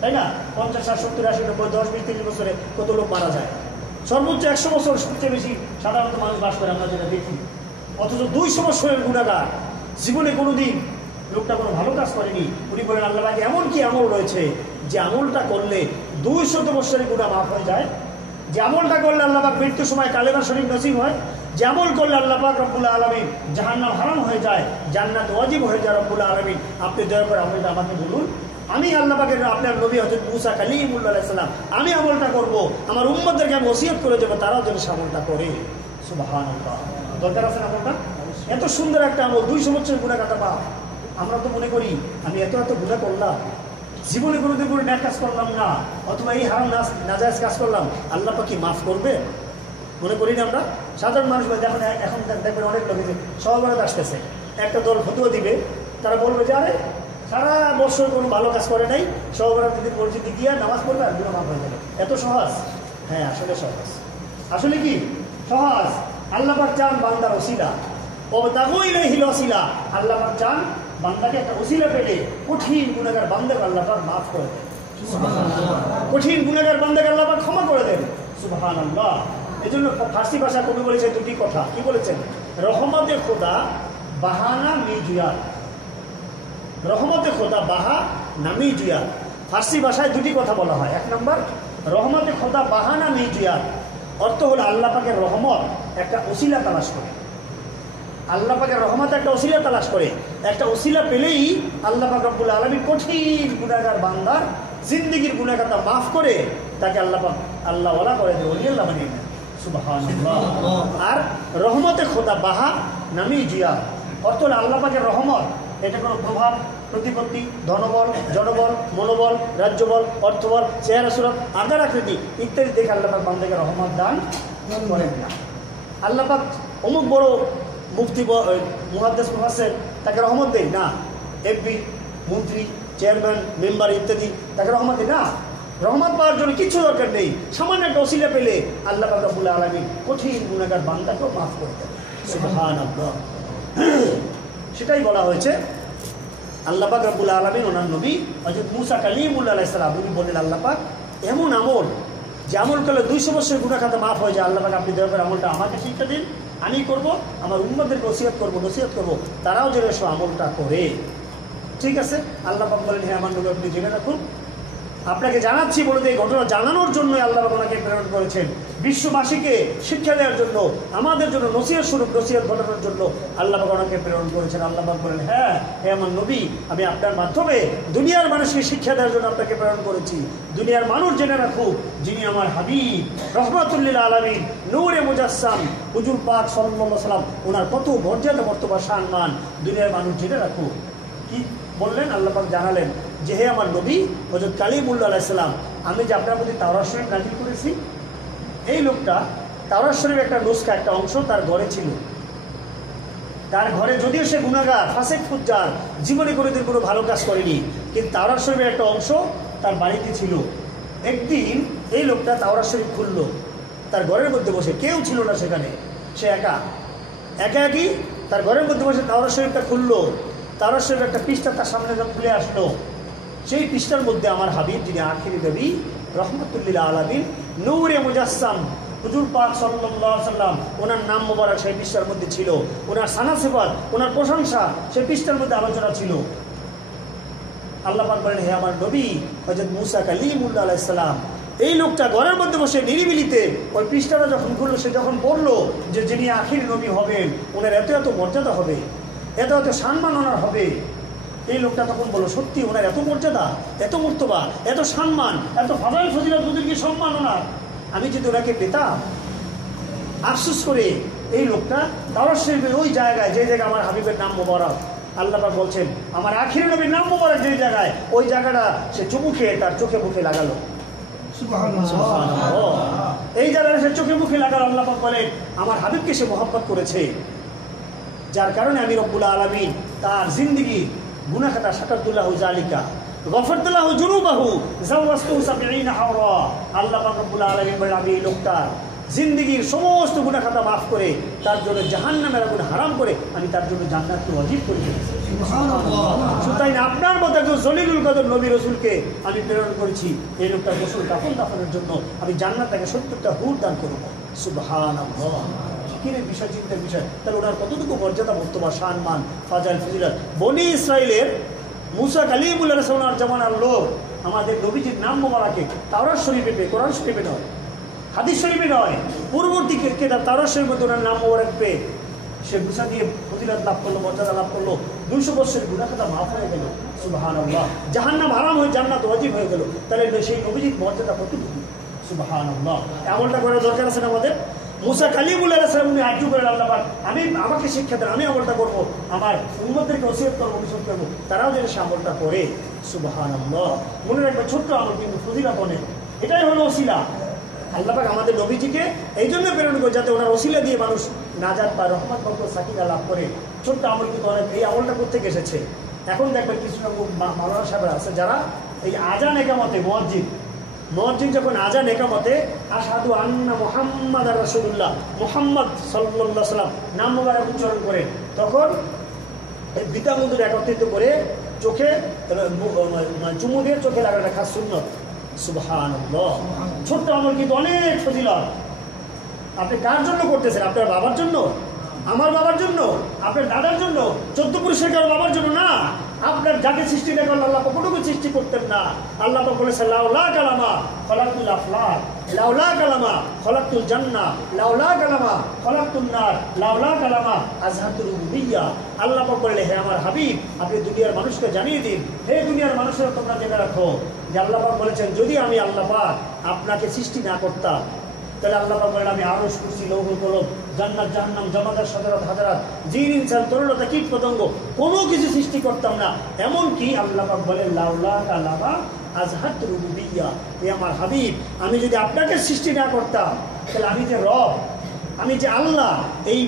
তাই না? 50, 60, 70, 80, 90, 10, 20, 30 বছরে কত লোক মারা যায়? সর্বোচ্চ 100 বছর, সবচেয়ে বেশি সাধারণত মানুষ বাস করে, আমরা যেটা দেখি। অথচ 200 বছরের গুনাহগার, জীবনে কোনোদিন লোকটা কোনো ভালো কাজ করেনি। উনি বলেন, আল্লাহ পাক এমন কি আমল রয়েছে যে আমলটা করলে 200 বছরের গুনাহ মাফ হয়ে যায়, যে আমলটা করলে আল্লাহ পাক মৃত্যুর সময় কালেমা শরীফ নসিব হয়, যে আমল করলে আল্লাহ পাক রব্বুল আলামিন জাহান্নাম হারাম হয়ে যায়, জান্নাত ওয়াজিব হয়ে যায়। রব্বুল আলামিন আপনি দয়া করে আমলটা আমাকে বলুন, আমি আল্লাহ পাকের আপনার নবী হযরত মুসা কালিমুল্লাহ আলাইহিস সালাম, আমি আমলটা করব, আমার উম্মতদেরকে আমি ওসিয়ত করে দেবো, তারাও যেন আমলটা করে। সুবহানাল্লাহ, দরকার আছে না আমলটা? এত সুন্দর একটা আমল, 200 বছরের গুনাহ খাতা মাফ। আমরা তো মনে করি আমি এত গুনাহ করলাম, জীবনে কোনোদিন কোনো ন্যাক কাজ করলাম না, অথবা এই হারাম নাজায়েজ কাজ করলাম, আল্লাহ পাক কি মাফ করবে? মনে করি না আমরা। সাধারণ মানুষ এখন দেখবেন অনেক লোক সহবারত আসতেছে, একটা দল ফতোয়া দিবে, তারা বলবে যে আরে সারা বছর কোনো ভালো কাজ করে নাই, সহবারত দিদি মসজিদে গিয়ে নামাজ পড়বে আর গুনাহ মাফ হয়ে যাবে। এত সহজ? হ্যাঁ, আসলে সহজ। আসলে কি সহজ? আল্লাহ পাক চান বান্দার ওসিলা, ওয়াবতাগু ইলাইহিল ওসিলা। আল্লাহ পাক চান বান্দাকে একটা ওসিলা পেলে কঠিন গুনাহগার বান্দাকে আল্লাহ পাক মাফ করে দেন। সুবহানাল্লাহ, কঠিন গুনাহগার বান্দাকে আল্লাহ পাক ক্ষমা করে দেন। সুবহানাল্লাহ। এজন্য ফার্সি ভাষা কবি বলেছে দুটি কথা। কি বলেছেন? রহমতে খোদা বাহানা মিজুয়ার। রহমতে খোদা বাহা নামি জুয়ার। ফার্সি ভাষায় দুটি কথা বলা হয়। এক নম্বর, রহমতে খোদা বাহানা মিজুয়ার, অর্থ হলো আল্লাহ পাকের রহমত একটা ওসিলা তালাশ করে। আল্লাহ পাকের রহমত একটা ওসিলা তালাশ করে, একটা ওসিলা পেলেই আল্লাহ পাক রব্বুল আলামিন কঠিন গুনাহগার বান্দার জিন্দেগির গুনাহ খাতা মাফ করে তাকে আল্লাহ পাক আল্লাহ ওয়ালা করে দেয়, ওলি আল্লাহ বানিয়ে দেয়। সুবহানাল্লাহ। আর রহমতে খোদা বাহা নামি জিয়া, অর্থ হলো আল্লাহ পাকের রহমত এটা কোনো প্রভাব প্রতিপত্তি, ধনবল, জনবল, মনোবল, রাজ্যবল, অর্থবল, চেহারা সুরত, আকার আকৃতি ইত্যাদি দেখে আল্লাহ পাক বান্দাকে রহমত দান করেন না। আল্লাহ পাক অমুক বড় মুফতি, মুহাদ্দিস, মুফাসসির তাকে রহমত দেয় না। এমপি, মন্ত্রী, চেয়ারম্যান, মেম্বার ইত্যাদি তাকে রহমত দেয় না। রহমত পাওয়ার জন্য কিছু দরকার নেই, সামান্য একটা ওসিলা পেলে আল্লাহ পাক রব্বুল আলামিন কঠিন গুনাহগার বান্দাকেও মাফ করে দেন। সুবহানাল্লাহ। সেটাই বলা হয়েছে আল্লাহ পাক রব্বুল আলামিন ওনার নবী হযরত মুসা কালিমুল্লাহ আলাইহিস সালাম উনি বললেন, আল্লাহ পাক এমন আমল যে আমল করলে 200 বছরের গুনাহ খাতা মাফ হয়ে যায়, আল্লাহ পাক আপনি দয়া করে আমলটা আমাকে শিক্ষা দিন, আমি করব, আমার উম্মতদেরকে নসিহত করব, তারাও যেন সে আমলটা করে। ঠিক আছে? আল্লাহ পাক বলেন, হ্যাঁ আমার নবী আপনি জেনে রাখুন, আপনাকে জানাচ্ছি বলতে এই ঘটনা জানানোর জন্যই আল্লাহ পাক ওনাকে প্রেরণ করেছেন, বিশ্ববাসীকে শিক্ষা দেওয়ার জন্য, আমাদের জন্য নসিহত স্বরূপ নসিহত ঘটানোর জন্য আল্লাহ পাক ওনাকে প্রেরণ করেছেন। আল্লাহ পাক বলেন, হ্যাঁ হে আমার নবী, আমি আপনার মাধ্যমে দুনিয়ার মানুষকে শিক্ষা দেওয়ার জন্য আপনাকে প্রেরণ করেছি। দুনিয়ার মানুষ জেনে রাখুক, যিনি আমার হাবিব রহমাতুল লিল আলামিন, নূরে মুজাসসাম হুজুর পাক সাল্লাল্লাহু আলাইহি ওয়াসাল্লাম, ওনার কত মর্যাদা মর্তবা সম্মান দুনিয়ার মানুষ জেনে রাখুক। কি বললেন? আল্লাহ পাক জানালেন যে হে আমার নবী হযরত কালিমুল্লাহ আলাইহিস সালাম, আমি যে আপনার প্রতি তাওরাত শরীফ নাযিল করেছি, এই লোকটা তাওরাত শরীফের একটা নুসখা, একটা অংশ তার ঘরে ছিল। তার ঘরে যদিও সে গুনাহগার, ফাসিক, ফুজ্জার, জীবনে কোনোদিন কোনো ভালো কাজ করেনি, কিন্তু তাওরাত শরীফের একটা অংশ তার বাড়িতে ছিল। একদিন এই লোকটা তাওরাত শরীফ খুললো, তার ঘরের মধ্যে বসে, কেউ ছিল না সেখানে, সে একাই তার ঘরের মধ্যে বসে তাওরাত শরীফটা খুললো, তাওরাত শরীফের একটা পৃষ্ঠা তার সামনে খুলে আসলো। সেই পৃষ্ঠার মধ্যে আমার হাবিব, যিনি আখিরি নবী রহমতুল্লিল আলামিন, নূরে মুজাসসাম হুজুর পাক সাল্লাল্লাহু আলাইহি সাল্লাম, ওনার নাম মোবারক সেই পৃষ্ঠার মধ্যে ছিল, ওনার সানা সিফাত, ওনার প্রশংসা সেই পৃষ্ঠার মধ্যে আলোচনা ছিল। আল্লাহ পাক বলেন, হে আমার নবী হযরত মুসা কালিমুল্লাহ আলাইহিস সালাম, এই লোকটা ঘরের মধ্যে বসে নিরিবিলিতে ওই পৃষ্ঠাটা যখন খুললো, সে যখন পড়লো যে যিনি আখির নবী হবেন, ওনার এত এত মর্যাদা হবে, এত এত সম্মান ওনার হবে, এই লোকটা তখন বললো, সত্যি ওনার এত মর্যাদা, এত মর্তবা, এত সম্মান, এত ফাদাইল ফজিলত, ওদেরকে সম্মান ওনার, আমি যদি ওনাকে পেতাম। আফসোস করে এই লোকটা তাওরাত শরীফের ওই জায়গায়, যে জায়গায় আমার হাবিবের নাম মোবারক, আল্লাহ পাক বলছেন আমার আখির নবীর নাম মোবারক যে জায়গায়, ওই জায়গাটা সে চুমু খেয়ে তার চোখে মুখে লাগালো। এই জায়গায় সে চোখে মুখে লাগালো। আল্লাহ পাক বলেন আমার হাবিবকে সে মহব্বত করেছে, যার কারণে আমি রব্বুল আলামিন তার জিন্দেগি গুনাহ খাতা শাকারতুল্লাহু জালিকা গফরতুল্লাহু জুনুবাহু জাওয়াজতুহু 70 হাওরা। আল্লাহ পাক রব্বুল আলামিন বলেন আমি এই লোকটার জিন্দেগির সমস্ত গুনাহ খাতা মাফ করে তার জন্য জাহান্নামের আগুন হারাম করে আমি তার জন্য জান্নাতকে ওয়াজিব করে দিয়েছি। সুবহানাল্লাহ। সুতরাং আপনার মতো একজন জলিলুল কদর নবী রাসূলকে আমি প্রেরণ করেছি, এই লোকটার গোসল কাফন দাফনের জন্য আমি জান্নাত থেকে 70টা হুর দান করব। সুবহানাল্লাহ। কিরে বিষয়, চিন্তার বিষয়। তাহলে ওনার কতটুকু মর্যাদা, বর্তমান সম্মান, ফাজাইল ফজিলত। বনি ইসরাইলের মুসা কালিমুল্লাহ আলাইহিস সালামের জামানার লোক আমাদের নবীজির নাম মোবারকে তাওরাত শরীফে পেয়ে, কোরআন শরীফে নয়, হাদিস শরীফে নয়, পূর্ববর্তী কেতাব তাওরাত শরীফের মধ্যে ওনার নাম মোবারক পেয়ে সে মুসা দিয়ে ফজিলত লাভ করলো, মর্যাদা লাভ করলো, 200 বছরের গুনাহ খাতা মাফ হয়ে গেল। সুবহানাল্লাহ। জাহান্নাম হারাম হয়ে জান্নাত ওয়াজিব হয়ে গেল। তাহলে সেই নবীজির মর্যাদা কতটুকু। সুবহানাল্লাহ। এমনটা করার দরকার আছে না আমাদের? মুসা কালিমুল্লাহ আলাইহিস সালাম উনি আরজু করেন, আল্লাহ পাক আমি আমাকে শিক্ষা দেন, আমি আমলটা করবো, আমার উম্মতদেরকে ওসিয়ত করবো, ওসিয়ত করবো, তারাও যেন সে আমলটা করে। সুবহানাল্লাহ। মনে রাখবে ছোট্ট আমল কিন্তু ফজিলত অনেক, এটাই হলো ওসিলা। আল্লাহ পাক আমাদের নবীজিকে এই জন্য প্রেরণ করে যাতে ওনার ওসিলা দিয়ে মানুষ নাজাত পায়, রহমত বরকত সাকিনা লাভ করে। ছোট্ট আমল কিন্তু অনেক। এই আমলটা করতে এসেছে। এখন দেখবেন কিছু মাওলানা সাহেবরা আছে যারা এই আজান একামতে মুয়াজ্জিন যখন আজান একামতে আশহাদু আন্না মুহাম্মাদার রাসূলুল্লাহ, মুহাম্মদ সাল্লাল্লাহু আলাইহি সাল্লাম নাম মোবারক উচ্চারণ করে, তখন এই বিতামুদুর একত্রিত করে চোখে চুমু দিয়ে চোখে লাগাটা খাস সুন্নত। সুবহানাল্লাহ। ছোট্ট আমল কিন্তু অনেক ফজিলত। আপনি কার জন্য করতেছেন? আপনার বাবার জন্য, আমার বাবার জন্য, আপনার দাদার জন্য, 14 পুরুষের কারো বাবার জন্য না। আপনার যাকে সৃষ্টি না করলে আল্লাহ কখনো সৃষ্টি করতেন না। আল্লাহ বলেছে লাউলা কালামা খলাকুল আফলাক, লাউলা কালামা খলাকুল জান্নাহ, লাউলা কালামা খলাকুন নার, লাউলা কালামা আজহাতুল রুবিয়্যা। আল্লাহ বলে হে আমার হাবিব আপনি দুনিয়ার মানুষকে জানিয়ে দিন, হে দুনিয়ার মানুষেরা তোমরা জেনে রাখো যে আল্লাহ পাক বলেছেন যদি আমি আল্লাহ পাক আপনাকে সৃষ্টি না করতাম তাহলে আল্লাহ পাক বলেন আমি আরশ, কুরসি, লৌহ কলম, জান্নাত, জাহান্নাম, জামাদার, সাদারাত, হাজারাত, জিন, ইনসান, তরুলতা, কীট পতঙ্গ কোনো কিছু সৃষ্টি করতাম না। এমনকি আল্লাহ পাক বলেন লাউলা কালামা আজহাতুর রুবিয়্যা, হে আমার হাবিব আমি যদি আপনাকে সৃষ্টি না করতাম তাহলে আমি যে রব, আমি যে আল্লাহ, এই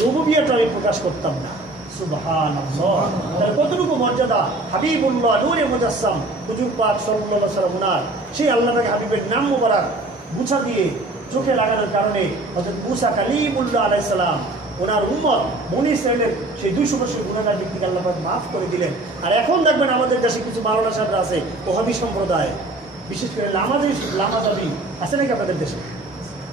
রুবুবিয়্যাটা আমি প্রকাশ করতাম না। সুবহানাল্লাহ। তাহলে কতটুকু মর্যাদা হাবিবুল্লাহ নূরে মুজাসসাম হুজুর পাক সাল্লাল্লাহু আলাইহি ওয়াসাল্লাম ওনার সেই আল্লাহ পাক হাবিবের নাম মোবারক মুছা দিয়ে চোখে লাগানোর কারণে হযরত মুসা কালিমুল্লাহ আলাইহিস সালাম ওনার উম্মত বনি ইসরাইলের সেই 200 বছরের গুনাহগার ব্যক্তিকে আল্লাহ পাক মাফ করে দিলেন। আর এখন দেখবেন আমাদের দেশে কিছু মাওলানা সাহেবরা আছে ওহাবি সম্প্রদায়, বিশেষ করে লামাজাবি আছে নাকি আপনাদের দেশে?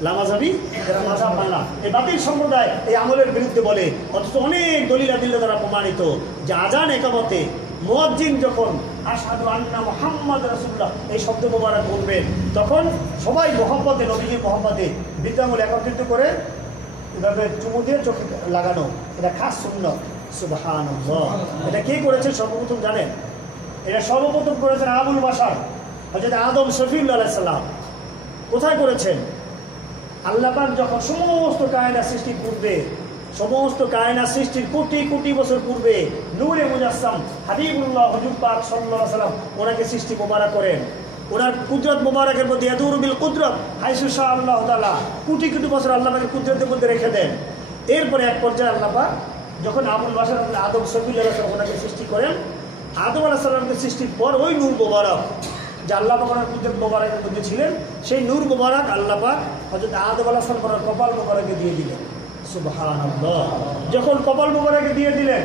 লামাজাবি যারা মাযহাব মানে না, এই বাতিল সম্প্রদায় এই আমলের বিরুদ্ধে বলে, অথচ অনেক দলিল আদিল্লা দ্বারা প্রমাণিত যে আজান একামতে মুয়াজ্জিন যখন আশহাদু আন্না মুহাম্মাদ রাসূলুল্লাহ এই শব্দ মোবারক বলবেন তখন সবাই মহব্বতে, নবীজির মহব্বতে বিদ্যামূল একত্রিত করে এভাবে চুমু দিয়ে চোখে লাগানো, এটা খাস সুন্নাত। সুবহানাল্লাহ। এটা কে করেছে সর্বপ্রথম জানেন? এটা সর্বপ্রথম করেছেন আবুল বাশার হযরত আদম শফিউল্লাহ আলাইহিস সালাম। কোথায় করেছেন? আল্লাহ পাক যখন সমস্ত কায়নাত সৃষ্টির পূর্বে, সমস্ত কায়নাত সৃষ্টির কোটি কোটি বছর পূর্বে নূরে মুজাসসাম হাবিবুল্লাহ হুজুর পাক সাল্লাল্লাহু আলাইহি ওয়াসাল্লাম ওনাকে সৃষ্টি মোবারক করেন। ওনার কুদরত মোবারকের মধ্যে ইয়াদুরু বিল কুদরত হাইসু শাআ আল্লাহু তাআলা কোটি কোটি বছর আল্লাহ পাকের কুদরতের মধ্যে রেখে দেন। এরপরে এক পর্যায়ে আল্লাহ পাক যখন আবুল বাশার আদম শফিউল্লাহ আলাইহিস সালাম ওনাকে সৃষ্টি করেন, আদম আলাইহিস সালামকে সৃষ্টির পর ওই নূর মোবারক যে আল্লাহ পাক ওনার কুদরত মোবারকের মধ্যে ছিলেন, সেই নূর মোবারক আল্লাহ পাক হযরত আদম আলাইহিস সালাম ওনার কপাল মোবারকে দিয়ে দিলেন। সুবহানাল্লাহ। যখন কপাল মোবারকে দিয়ে দিলেন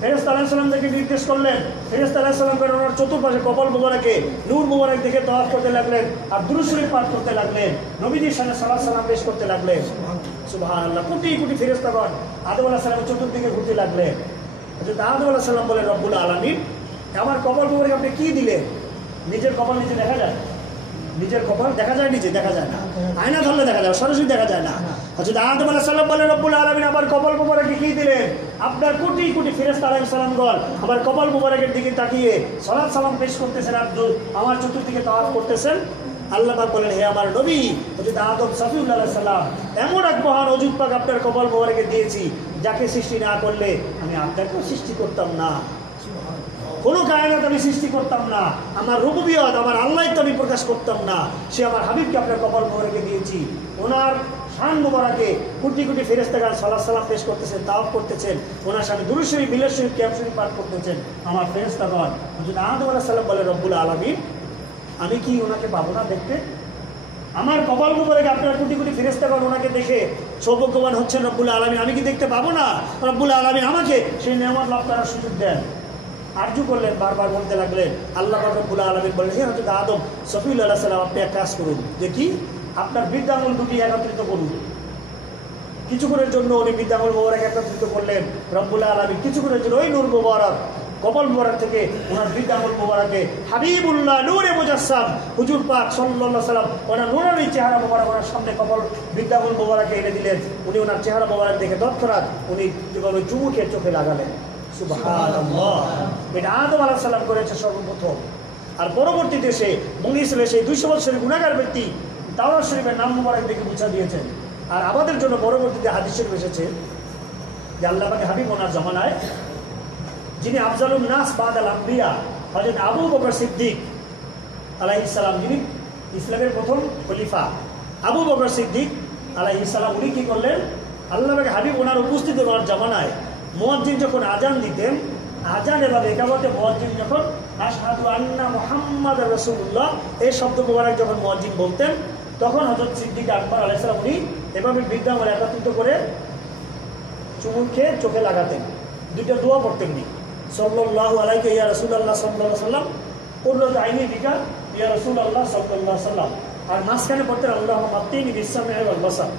ফেরেশতা আলাইহিস সালামকে নির্দেশ করলেন। ফেরেশতা আলাইহিস সালাম ওনার চতুর্পাশে কপাল মোবারকে নূর মোবারক দেখে তাওয়াফ করতে লাগলেন আর দুরূদ শরীফ পাঠ করতে লাগলেন, নবীজির সামনে সালাত সালাম পেশ করতে লাগলেন। সুবহানাল্লাহ। কোটি কোটি ফেরেশতাগণ আদম আলাইহিস সালামের চতুর্দিকে ঘুরতে লাগলেন। হযরত আদম আলাইহিস সালাম বলেন, রব্বুল আলামিন, আমার কপাল মোবারক আপনি কি দিলেন? নিজের কপাল নিচে দেখা যায়? নিজের কপাল দেখা যায় নিচে? দেখা যায় না। আয়না ধরলে দেখা যায়, সরাসরি দেখা যায় না। হযরত আদম আলাইহিস সালাম বলেন, রব্বুল আলামিন, আমার কপাল মোবারকে কি দিলেন? আপনার কোটি কোটি ফেরেশতা আলাইহিস সালামগণ আমার কপাল মোবারকের দিকে তাকিয়ে সালাত সালাম পেশ করতেছেন আর আমার চতুর্দিকে তাওয়াফ করতেছেন। আল্লাহ পাক বলেন, হে আমার নবী হযরত আদম সফিউল্লাহ আলাইহিস সালাম, এমন এক মহান ওজুদ পাক আপনার কপাল মোবারকে দিয়েছি যাকে সৃষ্টি না করলে আমি আপনাকেও সৃষ্টি করতাম না, কোনো কায়নাত আমি সৃষ্টি করতাম না, আমার রুবুবিয়ত আমার আল্লাহকে আমি প্রকাশ করতাম না। সে আমার হাবিবকে আপনার কপাল মোবারকে দিয়েছি। ওনার শান মোবারকে কোটি কোটি ফেরেশতাগণ সালাত সালাম পেশ করতেছেন, তাওয়াফ করতেছেন, ওনার সামনে দুরূদ শরীফ মিলাদ শরীফ কিয়াম শরীফ পাঠ করতেছেন আমার ফেরেশতাগণ। হযরত আদম আলাইহিস সালাম বলে, রব্বুল আলামিন, আমি কি ওনাকে পাবো না দেখতে? আমার কপাল মোবারকে আপনার কোটি কোটি ফেরেশতাগণ ওনাকে দেখে সৌভাগ্যবান হচ্ছেন রব্বুল আলামিন, আমি কি দেখতে পাবো না? রব্বুল আলামিন আমাকে সেই নেয়ামত লাভ করার সুযোগ দেন। আরজু করলেন, বারবার বলতে লাগলেন। আল্লাহ পাক রব্বুল আলামিন বললেন, হে হযরত আদম সফিউল্লাহ আলাইহিস সালাম, আপনি এক কাজ করুন, দেখি আপনার বৃদ্ধাঙ্গুল দুটি একত্রিত করুন। কিছুক্ষণের জন্য উনি বৃদ্ধাঙ্গুল মোবারক একত্রিত করলেন। রব্বুল আলামিন কিছুক্ষণের জন্য ওই নূর মোবারক কপাল মোবারক থেকে ওনার বৃদ্ধাঙ্গুল মোবারকে হাবিবুল্লাহ নূরে মুজাসসাম হুজুর পাক সাল্লাল্লাহু আলাইহি সাল্লাম ওনার নূরানি চেহারা মোবারক ওনার সামনে কপাল বৃদ্ধাঙ্গুল মোবারকে এনে দিলেন। উনি ওনার চেহারা মোবারক দেখে তৎক্ষণাৎ উনি যেভাবে চুমুকে চোখে লাগালেন। সুবহানাল্লাহ। এটা আদম আলাইহিস সালাম করেছে সর্বপ্রথম। আর পরবর্তীতে সে বনী ইসরাইলের সেই 200 বছরের গুনাহগার ব্যক্তি তাওরাত শরীফের নাম মোবারক দেখে বুঝা দিয়েছেন। আর আমাদের জন্য পরবর্তীতে হাদিস শরীফ এসেছে যে আল্লাহ পাকের হাবিব ওনার জামানায় যিনি আফজালুন নাস বাদাল আম্বিয়া হযরত আবু বকর সিদ্দিক আলাইহিস সালাম, যিনি ইসলামের প্রথম খলিফা আবু বকর সিদ্দিক আলাইহিস সালাম, উনি কি করলেন? আল্লাহ পাকের হাবিব ওনার উপস্থিত ওনার জামানায় মুয়াজ্জিন যখন আজান দিতেন, আজান এবং ইকামতে মুয়াজ্জিন যখন আশহাদু আন্না মুহাম্মাদুর রাসূলুল্লাহ এই শব্দ মোবারক যখন মুয়াজ্জিন বলতেন, তখন হযরত সিদ্দিক আকবর আলাইহিস সালাম উনি এভাবে বৃদ্ধাঙ্গুল একত্রিত করে চুমুক খেয়ে চোখে লাগাতেন, দুইটা দোয়া পড়তেন। সাল্লাল্লাহু আলাইহি ইয়া রাসূলুল্লাহ সাল্লাল্লাহু আলাইহি সাল্লাম, কুল্লু আইনি বিকা ইয়া রাসূলুল্লাহ সাল্লাল্লাহু আলাইহি সাল্লাম, আর মাঝখানে পড়তেন আল্লাহুম্মা মাত্তিনি বিস-সামঈ ওয়াল বাসার।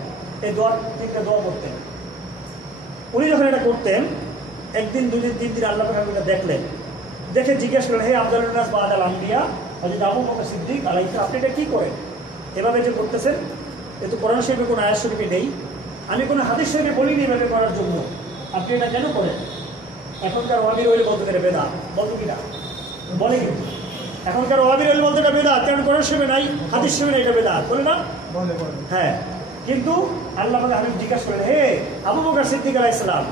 এই দোয়া, তিনটা দোয়া পড়তেন। উনি যখন এটা করতেন, একদিন দুদিন তিন দিন আল্লাহ পাক এটা দেখলেন, দেখে জিজ্ঞেস করলেন, হে আফজালুন নাস বাদাল আম্বিয়া হযরত আবু বকর সিদ্দিক আলাইহিস সালাম, আপনি এটা কি করেন? এভাবে যে করতেছেন, এ তো কোরআন শরীফে কোনো আয়াত শরীফে নেই, আমি কোনো হাদিস শরীফে বলিনি এভাবে করার জন্য, আপনি এটা কেন করেন? এখনকার ওয়াহাবীরা হইলে বলতে এটা বেদাত, বলতো কি না? বলে কিন্তু এখনকার ওয়াহাবীরা হইলে বলতে এটা বেদাত, কারণ কোরআন শরীফে নাই, হাদিস শরীফে নাই, এটা বেদাত বলে না? বলে। হ্যাঁ, কিন্তু আল্লাহ পাক আমি জিজ্ঞাসা করেন, হে আবু বকর সিদ্দিক আলাইহিস সালাম,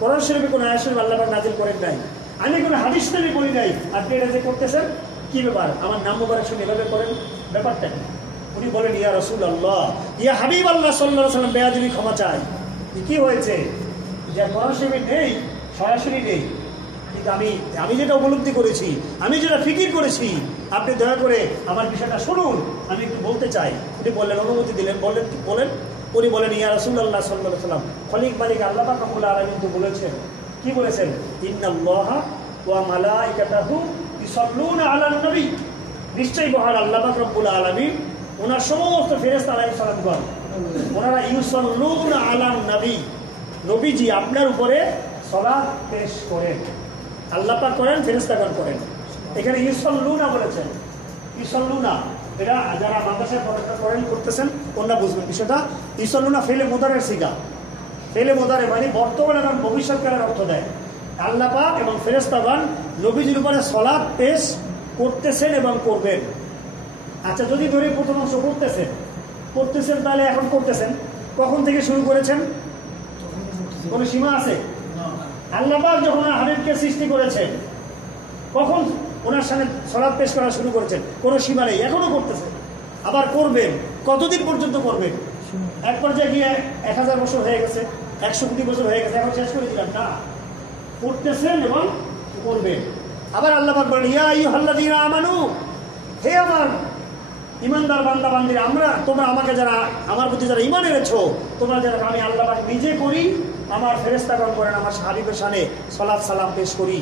কোরআন শরীফে কোনো আয়াত শরীফ আল্লাহ পাক নাযিল করেন নাই, আমি কোনো হাদিস শরীফে বলি নাই, আপনি এটা যে করতেছেন কি ব্যাপার? আমার নাম মোবারক শুনে এভাবে করেন, ব্যাপারটা কি? উনি বলেন, ইয়া রাসূলুল্লাহ, ইয়া হাবিব আল্লাহ সাল্লাল্লাহু আলাইহি সাল্লাম, বেয়াদবি ক্ষমা চাই। কি হয়েছে? যে কোরআন শরীফে নেই, সরাসরি নেই, কিন্তু আমি যেটা উপলব্ধি করেছি, আমি যেটা ফিকির করেছি, আপনি দয়া করে আমার বিষয়টা শুনুন, আমি একটু বলতে চাই। উনি বললেন, অনুমতি দিলেন, বলেন। উনি বলেন, ইয়া রাসূলুল্লাহ সাল্লাল্লাহু আলাইহি সাল্লাম, খলিক মালিক আল্লাহ পাক রব্বুল আলামিন তো বলেছেন, কি বলেছেন? ইন্নাল্লাহা ওয়া মালাইকাতাহু ইউসাল্লুনা আলান নবী, নিশ্চয়ই মহান আল্লাহ পাক রব্বুল আলামিন ওনার সমস্ত ফেরেশতা আলাইহিস সালামগণ ওনারা ইউসাল্লুনা আলান নবী, নবীজি আপনার উপরে সালাত পেশ করেন। আল্লাহ পাক করেন, ফেরেশতাগণ করেন। এখানে ইউসাল্লুনা বলেছেন, ইউসাল্লুনা, এটা যারা মাদ্রাসায় পড়াশোনা করেন করতেছেন ওনারা বুঝবেন বিষয়টা। ইউসাল্লুনা ফেলে মুদারের সিগা, ফেলে মুদারে মানে বর্তমান এবং ভবিষ্যৎকালের অর্থ দেয়। আল্লাহ পাক এবং ফেরেশতাগণ নবীজির উপরে সালাত পেশ করতেছেন এবং করবেন। আচ্ছা, যদি ধরে প্রথম অংশ করতেছেন তাহলে এখন করতেছেন, কখন থেকে শুরু করেছেন? কোনো সীমা আছে? আল্লাহ পাক যখন হাবিবকে সৃষ্টি করেছেন, কখন ওনার সামনে সালাত পেশ করা শুরু করেছেন? কোনো সীমা নেই, এখনো করতেছেন, আবার করবেন। কতদিন পর্যন্ত করবেন? এক পর্যায়ে গিয়ে 1000 বছর হয়ে গেছে, 100 কোটি বছর হয়ে গেছে, এখন শেষ করে দিলাম না, করতেছেন এবং করবেন। আবার আল্লাহ পাক বলেন, ইয়া আইয়ুহাল্লাযীনা আমানু, হে আমার ইমানদার বান্দা বান্দিরা, তোমরা আমাকে যারা, আমার প্রতি যারা ঈমান এনেছো, তোমরা যারা, আমি আল্লাহ পাক নিজে করি আমার ফেরেশতাগণ করেন আমার হাবিবের শানে সালাত সালাম পেশ করি।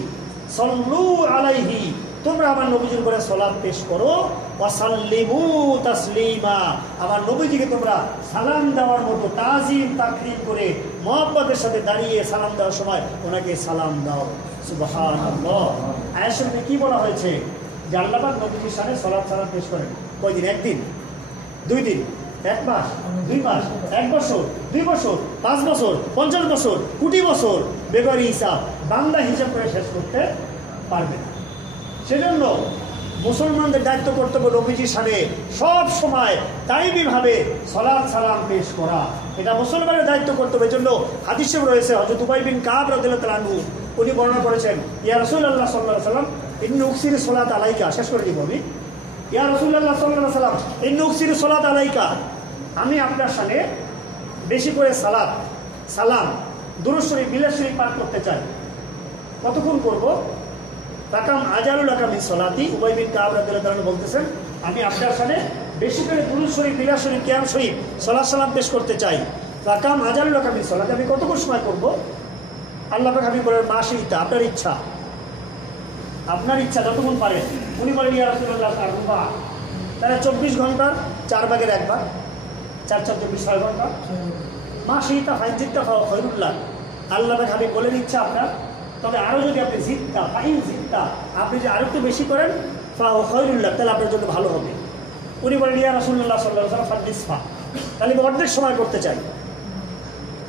সাল্লু আলাইহি, তোমরা আমার নবীজির উপরে সালাত পেশ করো। ওয়াসাল্লিমু তাসলিমা, আমার নবীজিকে তোমরা সালাম দেওয়ার মতো তাজিম তাকরীম করে মহব্বতের সাথে দাঁড়িয়ে সালাম দেওয়ার সময় ওনাকে সালাম দাও। সুবহানাল্লাহ। আয়াত শরীফে কি বলা হয়েছে? যে আল্লাহ পাক নবীজির শানে সালাত সালাম পেশ করেন কয়দিন? একদিন, 2 দিন, 1 মাস, 2 মাস, 1 বছর, 2 বছর, 5 বছর, 50 বছর, কোটি বছর, বেগরি হিসাব বান্দা হিসাব করে শেষ করতে পারবে না। সেজন্য মুসলমানদের দায়িত্ব কর্তব্য নবীজির সামনে সব সময় দায়বীভাবে সালাত সালাম পেশ করা, এটা মুসলমানের দায়িত্ব কর্তব্য। এই জন্য হাদিসে রয়েছে হযরত উবাই বিন কাব রাদিয়াল্লাহু তাআলা আনহু উনি বর্ণনা করেছেন, ইয়া রাসূলুল্লাহ সাল্লাল্লাহু আলাইহি ওয়াসাল্লাম ইন্নী উকসিরু সালাত আলাইকা, শেষ করে দিব আমি, ইয়া রাসূলুল্লাহ সাল্লাল্লাহু আলাইহি ওয়াসাল্লাম ইন্নী উকসিরু সালাত আলাইকা, আমি আপনার সামনে বেশি করে সালাত সালাম দুরূদ শরীফ মিলাদ শরীফ পাঠ করতে চাই। কতক্ষণ করব? রাকাম আজালুল আকামি সলাতি, উবাই বিন কাব রাদিয়াল্লাহু তাআলা বলতেছেন, আমি আপনার সামনে বেশি করে দুরূদ শরীফ মিলাদ শরীফ কিয়াম শরীফ সালাত সালাম পেশ করতে চাই। রাকাম আজালুল আকামি সলাতি, আমি কতক্ষণ সময় করব? আল্লাহ পাক আমি বলেন মাশিতা, আপনার ইচ্ছা, আপনার ইচ্ছা যতক্ষণ পারেন। উনি বলেন ইয়া রাসূলুল্লাহ আরবা, তাহলে 24 ঘন্টার 4 ভাগের 1 ভাগ, 4 4 24 6 ঘন্টা। মাশিতা ফাইজিতা খায়রুল্লাহ, আল্লাহ পাক আমি বলে ইচ্ছা আপনার, তবে আরও যদি আপনি জিততা ফাইন জিততা, আপনি যদি আরো একটু বেশি করেন খায়রুল্লাহ, তাহলে আপনার জন্য ভালো হবে। উনি বলেন ইয়া রাসূলুল্লাহ সাল্লাল্লাহু আলাইহি ওয়াসাল্লাম ফাদিসফা, তাহলে আমি অর্ধেক সময় করতে চাই।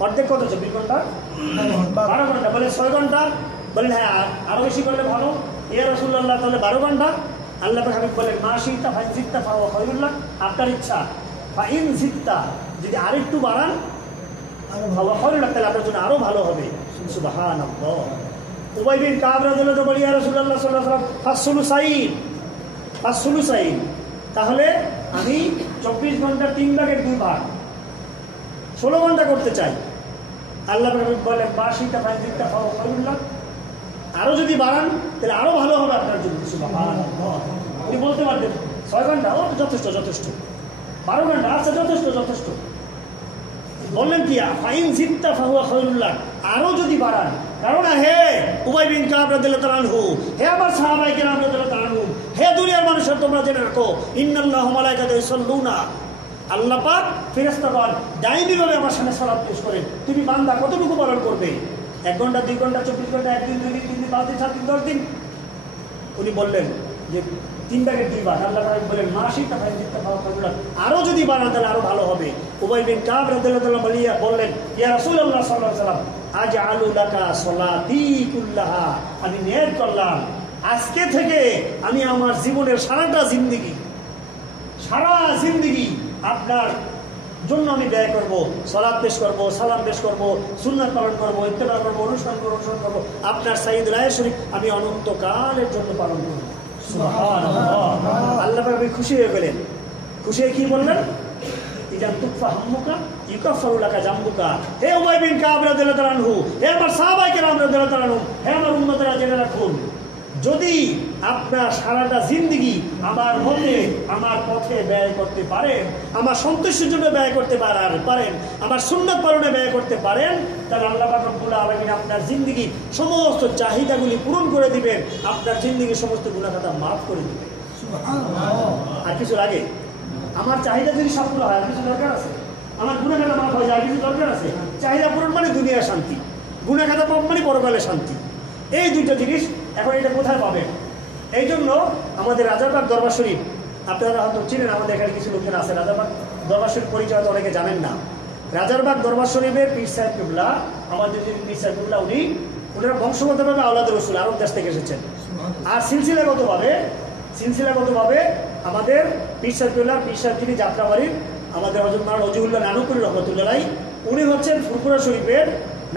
অর্ধেক কত? 24 ঘন্টা, 12 ঘন্টা। বলে 6 ঘন্টা, বলেন হ্যাঁ আরো বেশি করলে ভালো। ইয়া রাসূলুল্লাহ তাহলে 12 ঘন্টা। আল্লাহ পাক হাবিব বলেন মাশিতা ফাইন জিততা খায়রুল্লাহ, আপনার ইচ্ছা। ফাইন জিততা, যদি আরেকটু বাড়ান খায়রুল্লাহ, তাহলে আপনার জন্য আরো ভালো হবে। সুবহানাল্লাহ। উবাই বিন কাব রাদিয়াল্লাহু তাআলা ইয়া রাসূলুল্লাহ সাল্লাল্লাহু আলাইহি ওয়াসাল্লাম ফাসসুলুসাইন, তাহলে আমি 24 ঘন্টার 3 ভাগের 2 ভাগ 16 ঘন্টা করতে চাই। আল্লাহ পাক বলেন মাশিতা ফাইন জিততা খায়রুল্লাহ, আরো যদি বাড়ান তাহলে আরো ভালো হবে আপনার জন্য। সুবহানাল্লাহ। উনি বলতে পারতেন 6 ঘন্টা, ও যথেষ্ট যথেষ্ট, 12 ঘন্টা, আচ্ছা যথেষ্ট যথেষ্ট। বললেন কি ফাইন জিততা ফাহুয়া খায়রুল্লাহ, আরো যদি বাড়ান। কারণ হে উবাই বিন কাব রাদিয়াল্লাহু তাআলা আনহু, হে আমার সাহাবায়ে কেরাম রাদিয়াল্লাহু তাআলা আনহু, হে দুনিয়ার মানুষের তোমরা জেনে রাখো, ইন্নাল্লাহু ওয়া মালাইকাতুহু ইউসাল্লুনা, আল্লাহ পাক ফেরেশতাগণ দায়ীভাবে আমার সামনে সালাত পেশ করেন। তুমি বান্দা কতটুকু পালন করবে? 1 ঘন্টা, 2 ঘন্টা, 24 ঘন্টা, 1 দিন, 2 দিন, 3 দিন, 5 দিন, 7 দিন, 10 দিন? উনি বললেন যে 3 ভাগের 2 ভাগ। আল্লাহ পাক বলেন মাশিতা ফাইন জিততা খায়রুল্লাহ, আরো যদি বাড়ান তাহলে আরো ভালো হবে। উবাই বিন কাব রাদিয়াল্লাহু তাআলা বললেন ইয়া রাসূলুল্লাহ সাল্লাল্লাহু আলাইহি ওয়াসাল্লাম আজআলু লাকা সলাতি কুল্লাহা, আমি নিয়ত করলাম আজকে থেকে আমি আমার জীবনের সারা জিন্দেগি আপনার জন্য আমি ব্যয় করবো, সালাত পেশ করবো, সালাম পেশ করবো, সুন্নাত পালন করবো, ইত্তেবা করবো, অনুসরণ করবো, আপনার সাইয়্যিদুল আয়াত শরীফ আমি অনন্তকালের জন্য পালন করবো। সুবহানাল্লাহ। আল্লাহ পাক খুশি হয়ে গেলেন। খুশি হয়ে কি বললেন? ইজান তুকফা হাম্মুকা ইউকাফারু লাকা জামবুকা। হে উবাই বিন কাব রাদিয়াল্লাহু তাআলা আনহু, হে আমার সাহাবায়ে কেরাম রাদিয়াল্লাহু তাআলা আনহু, হে আমার উম্মতেরা জেনে রাখুন, যদি আপনার সারাটা জিন্দেগি আমার মধ্যে আমার পথে ব্যয় করতে পারেন, আমার সন্তুষ্টির জন্য ব্যয় করতে পারেন, আমার সুন্নাত পালনে ব্যয় করতে পারেন, তাহলে আল্লাহ পাক রব্বুল আলামিন আপনার জিন্দেগি সমস্ত চাহিদাগুলি পূরণ করে দিবেন, আপনার জিন্দেগির সমস্ত গুনাহ খাতা মাফ করে দিবেন। সুবহানাল্লাহ। আর কিছু লাগে? আমার চাহিদা যদি সফল হয় আর কিছু দরকার আছে? আমার গুনাহ খাতা মাফ হয়ে যায় আর কিছু দরকার আছে? চাহিদা পূরণ মানে দুনিয়ার শান্তি, গুনাহ খাতা মাফ মানে পরকালের শান্তি। এই দুইটা জিনিস। এখন এটা কোথায় পাবেন? এই জন্য আমাদের রাজারবাগ দরবার শরীফ, আপনারা হয়তো চিনেন, আমাদের এখানে কিছু লোকেরা আছে, রাজারবাগ দরবার শরীফ পরিচয় তো অনেকে জানেন না। রাজারবাগ দরবার শরীফের পীর সাহেব কিবলা, আমাদের যিনি পীর সাহেব কিবলা, ওনারা বংশগতভাবে আওলাদ রাসূল আরব দেশ থেকে এসেছেন। আর সিলসিলাগতভাবে আমাদের পীর সাহেব কিবলা, পীর সাহেব যিনি যাত্রাবাড়ির আমাদের হযরত মাওলানা ওজিউল্লাহ নানুপুরি রহমাতুল্লাহ আলাইহি, উনি হচ্ছেন ফুরফুরা শরীফের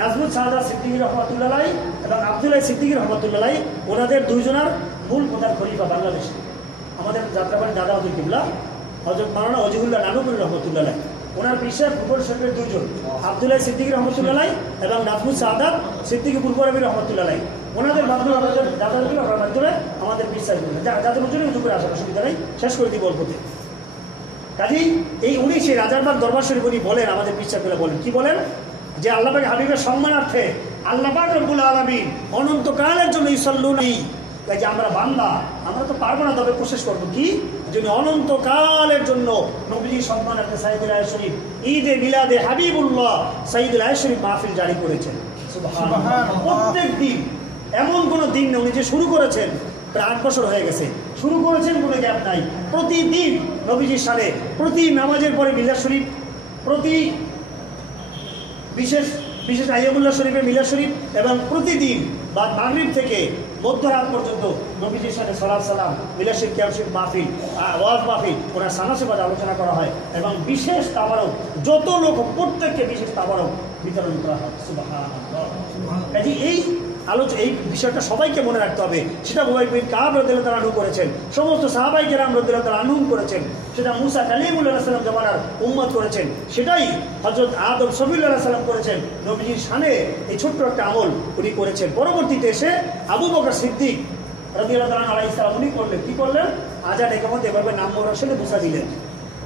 নাজমুল সাহাদা সিদ্দিকী রহমাতুল্লাহ আলাইহি এবং আব্দুল্লাহ সিদ্দিকী রহমাতুল্লাহ আলাইহি, ওনাদের দুইজনের মূল প্রধান খলিফা বাংলাদেশে। আমাদের যাত্রাবাড়ি দাদা হযরত কিবলা হযরত মাওলানা ওজিউল্লাহ নানুপুরি রহমাতুল্লাহ আলাইহি, ওনার পীর সাহেব ফুরফুরা শরীফের দুইজন, আব্দুল্লাহ সিদ্দিকী রহমাতুল্লাহ আলাইহি এবং নাজমুল সাহাদা সিদ্দিকী ফুরফুরাবি রহমাতুল্লাহ আলাইহি, ওনাদের মাধ্যমে দাদাগুলো আমাদের পীর সাহেব যাদের জন্য উঁচু করে আসার অসুবিধা নেই, শেষ করে দিব অল্পতে। কাজেই এই উনি সেই রাজারবাগ দরবার শরীফ উনি বলেন, আমাদের পীর সাহেব বলেন কি বলেন? যে আল্লাহ পাক হাবিবের সম্মানার্থে আল্লাহ পাক রব্বুল আলামিন অনন্তকালের জন্য ইসাল্লুনা, এই যে আমরা বান্দা, আমরা তো পারবো না, তবে কোশিশ করবো কি যিনি অনন্তকালের জন্য নবীজির সম্মানার্থে সাইয়্যিদুল আয়েশ শরীফ ঈদে মিলাদে হাবিবুল্লাহ সাইয়্যিদুল আয়েশ শরীফ মাহফিল জারি করেছেন। সুবহানাল্লাহ। প্রত্যেক দিন এমন কোনো দিন নেই, উনি যে শুরু করেছেন প্রায় 8 বছর হয়ে গেছে, শুরু করেছেন কোনো গ্যাপ নাই। প্রতিদিন নবীজির সাথে প্রতি নামাজের পরে মিলাদ শরীফ, প্রতি বিশেষ বিশেষ আইয়ামুল্লাহ শরীফে মিলাদ শরীফ, এবং প্রতিদিন বা মাগরিব থেকে মধ্যরাত পর্যন্ত নবীজির সাথে সালাত সালাম, মিলাদ শরীফ, কিয়াম শরীফ মাহফিল, ওয়াজ মাহফিল, ওনার সানাসেবাদ আলোচনা করা হয় এবং বিশেষ তাবারক, যত লোক প্রত্যেককে বিশেষ তাবারক বিতরণ করা হয়। সুবহানাল্লাহ। এই এই বিষয়টা সবাইকে মনে রাখতে হবে। সেটা উবাই বিন কাব রাদিয়াল্লাহু তাআলা আনহু করেছেন, সমস্ত সাহাবায়ে কেরাম রাদিয়াল্লাহু তাআলা আনহুম করেছেন, সেটা মুসা কালিমুল্লাহ সাল্লাম জামানার উম্মত করেছেন, সেটাই হযরত আদম সফিউল্লাহ সাল্লাম করেছেন। নবীজির শানে এই ছোট্ট একটা আমল উনি করেছেন। পরবর্তীতে এসে আবু বকর সিদ্দিক রাদিয়াল্লাহু তাআলা আলাইহিস সালাম উনি করলেন, কি করলেন, আজান ইকামত এভাবে নাম মোবারক শুনে বুঝা দিলেন।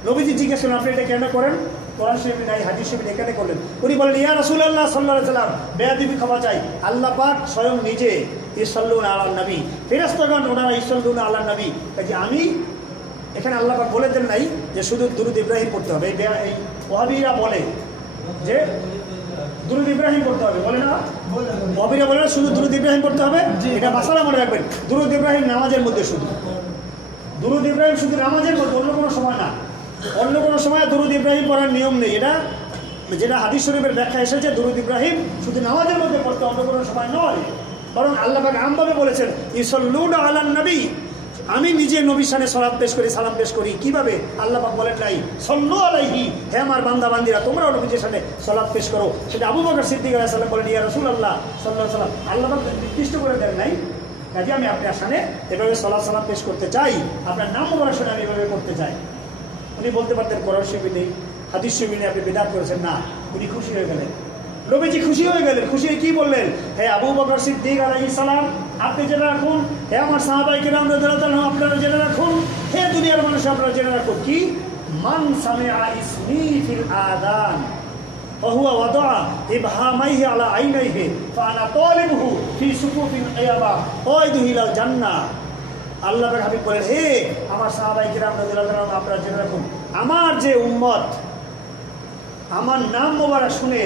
নবীজি জিজ্ঞেস করলেন, আপনি এটা কেন করেন? কোরআন শরীফে নাই, হাদিস শরীফে এখানে করলেন। উনি বলেন, ইয়া রাসূলুল্লাহ সাল্লাল্লাহু আলাইহি ওয়াসাল্লাম, বেয়াদবি ক্ষমা চাই, আল্লাহ পাক স্বয়ং নিজে ইসাল্লুনা আলান নবী, ফেরেশতাগণ ওনারা ইসাল্লুনা আলান নবী। কাজে আমি এখানে আল্লাহ পাক বলে দেন নাই যে শুধু দুরূদ ইব্রাহিম পড়তে হবে। এই ওয়াহাবীরা বলে যে দুরূদ ইব্রাহিম পড়তে হবে, বলে না? ওয়াহাবীরা বলে না শুধু দুরূদ ইব্রাহিম পড়তে হবে। এটা মাসালা মনে রাখবেন, দুরূদ ইব্রাহিম নামাজের মধ্যে, শুধু দুরূদ ইব্রাহিম শুধু নামাজের মধ্যে, অন্য কোনো সময় না। অন্য কোনো সময় দুরূদ ইব্রাহিম পড়ার নিয়ম নেই। এটা যেটা হাদিস শরীফের ব্যাখ্যা এসেছে, দুরূদ ইব্রাহিম শুধু নামাজের মধ্যে পড়তে, অন্য কোনো সময় নয়। বরং আল্লাহ পাক আমভাবে বলেছেন, ইসাল্লুনা আলান নবী, আমি নিজে নবীর শানে সালাত পেশ করি, সালাম পেশ করি। কিভাবে? আল্লাহ পাক বলেন নাই সাল্লু আলাইহি, হে আমার বান্দা বান্দিরা তোমরাও নবীর শানে সালাত পেশ করো। সেটা আবু বকর সিদ্দিক আলাইহিস সালাম বলেন, ইয়া রাসূলুল্লাহ সাল্লাল্লাহু আলাইহি ওয়াসাল্লাম, আল্লাহ পাক নির্দিষ্ট করে দেন নাই। কাজে আমি আপনার শানে এভাবে সালাত সালাম পেশ করতে চাই, আপনার নাম মোবারক শুনে আমি এভাবে করতে চাই। উনি বলতে পারতেন কোরআন শরীফে নেই, হাদিস শরীফে নেই, আপনি বিদআত করেছেন। না, উনি খুশি হয়ে গেলেন, নবীজি খুশি হয়ে গেলেন। খুশি হয়ে কি বললেন? হে আবু বকর সিদ্দিক আলাইহিস সালাম, আপনি জেনে রাখুন, হে আমার সাহাবায়ে কেরাম রাদিয়াল্লাহু তাআলা আপনারা জেনে রাখুন, হে দুনিয়ার মানুষ আপনারা জেনে রাখুন, কি মান সামিআ ইসমি ফিল আযান ওয়া হুয়া ওয়াদাআ ইবহামাইহি আলা আইনাইহি ফাআনা তালিবুহু ফি সুকুফিল কিয়ামা ওয়াইদু ইলাল জান্নাহ। আল্লাহ পাক হাবিব বলেন, হে আমার সাহাবায়ে কেরাম রাদিয়াল্লাহু তাআলা আপনারা জেনে রাখুন, আমার যে উম্মত আমার নাম মোবারক শুনে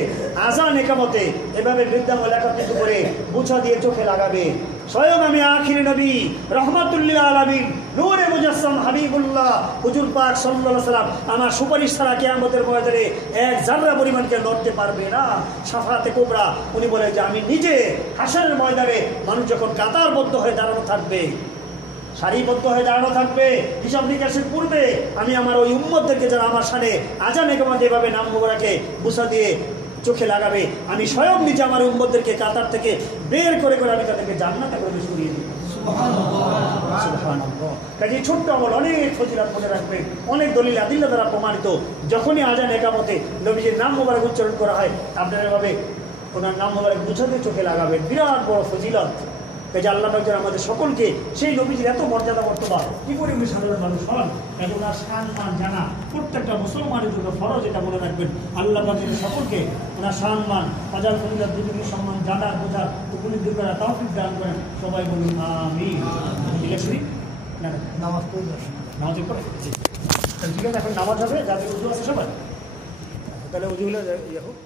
আজান একামতে এভাবে বৃদ্ধাঙ্গুল একত্রিত করে বুঝা দিয়ে চোখে লাগাবে, স্বয়ং আমি আখির নবী রহমাতুল্লিল আলামিন নূরে মুজাসসাম হাবিবুল্লাহ হুজুর পাক সাল্লাল্লাহু আলাইহি ওয়াসাল্লাম আমার সুপারিশ ছাড়া কিয়ামতের ময়দানে এক জাররা পরিমাণকে লড়তে পারবে না। শাফাআতে কুবরা উনি বলে যে আমি নিজে হাসরের ময়দানে মানুষ যখন কাতারবদ্ধ হয়ে দাঁড়ানো থাকবে, সারিবদ্ধ হয়ে দাঁড়ানো থাকবে, হিসাব নিকাশের পূর্বে আমি আমার ওই উম্মতদেরকে যারা আমার সামনে আজান একামত এভাবে নাম মোবারকে বুসা দিয়ে চোখে লাগাবে, আমি স্বয়ং নিজে আমার উম্মতদেরকে কাতার থেকে বের করে করে আমি তাদেরকে জান্নাতে প্রবেশ করিয়ে দিই। সুবহানাল্লাহ, সুবহানাল্লাহ। কাজে ছোট্ট আমল অনেক ফজিলত মনে রাখবে, অনেক দলিল আদিল্লা দ্বারা প্রমাণিত। যখনই আজান একামতে নবীজির নাম মোবারক উচ্চারণ করা হয়, আপনারা এভাবে ওনার নাম মোবারক বুঝাতে চোখে লাগাবেন, বিরাট বড় ফজিলত। কাজে আল্লাহ পাক যেন আমাদের সকলকে সেই নবীজির এত মর্যাদা বর্তমান কি করে উনি সাধারণ মানুষ হন, এত ওনার শান মান জানা প্রত্যেকটা মুসলমানের জন্য ফরজ, এটা মনে রাখবেন। আল্লাহ পাক যেন সকলকে ওনার শান মান হাজার ফজিলত দুজনের সম্মান জানা বোঝা উপনীত করা তৌফিক দান করেন। সবাই বলুন আমিন। ঠিক আছে, না নামাজ পড়ে নামাজ পড়ে ঠিক আছে, এখন নামাজ হবে, যাদের উজু আছে সবাই, তাহলে উজু হলে ইয়ে হোক।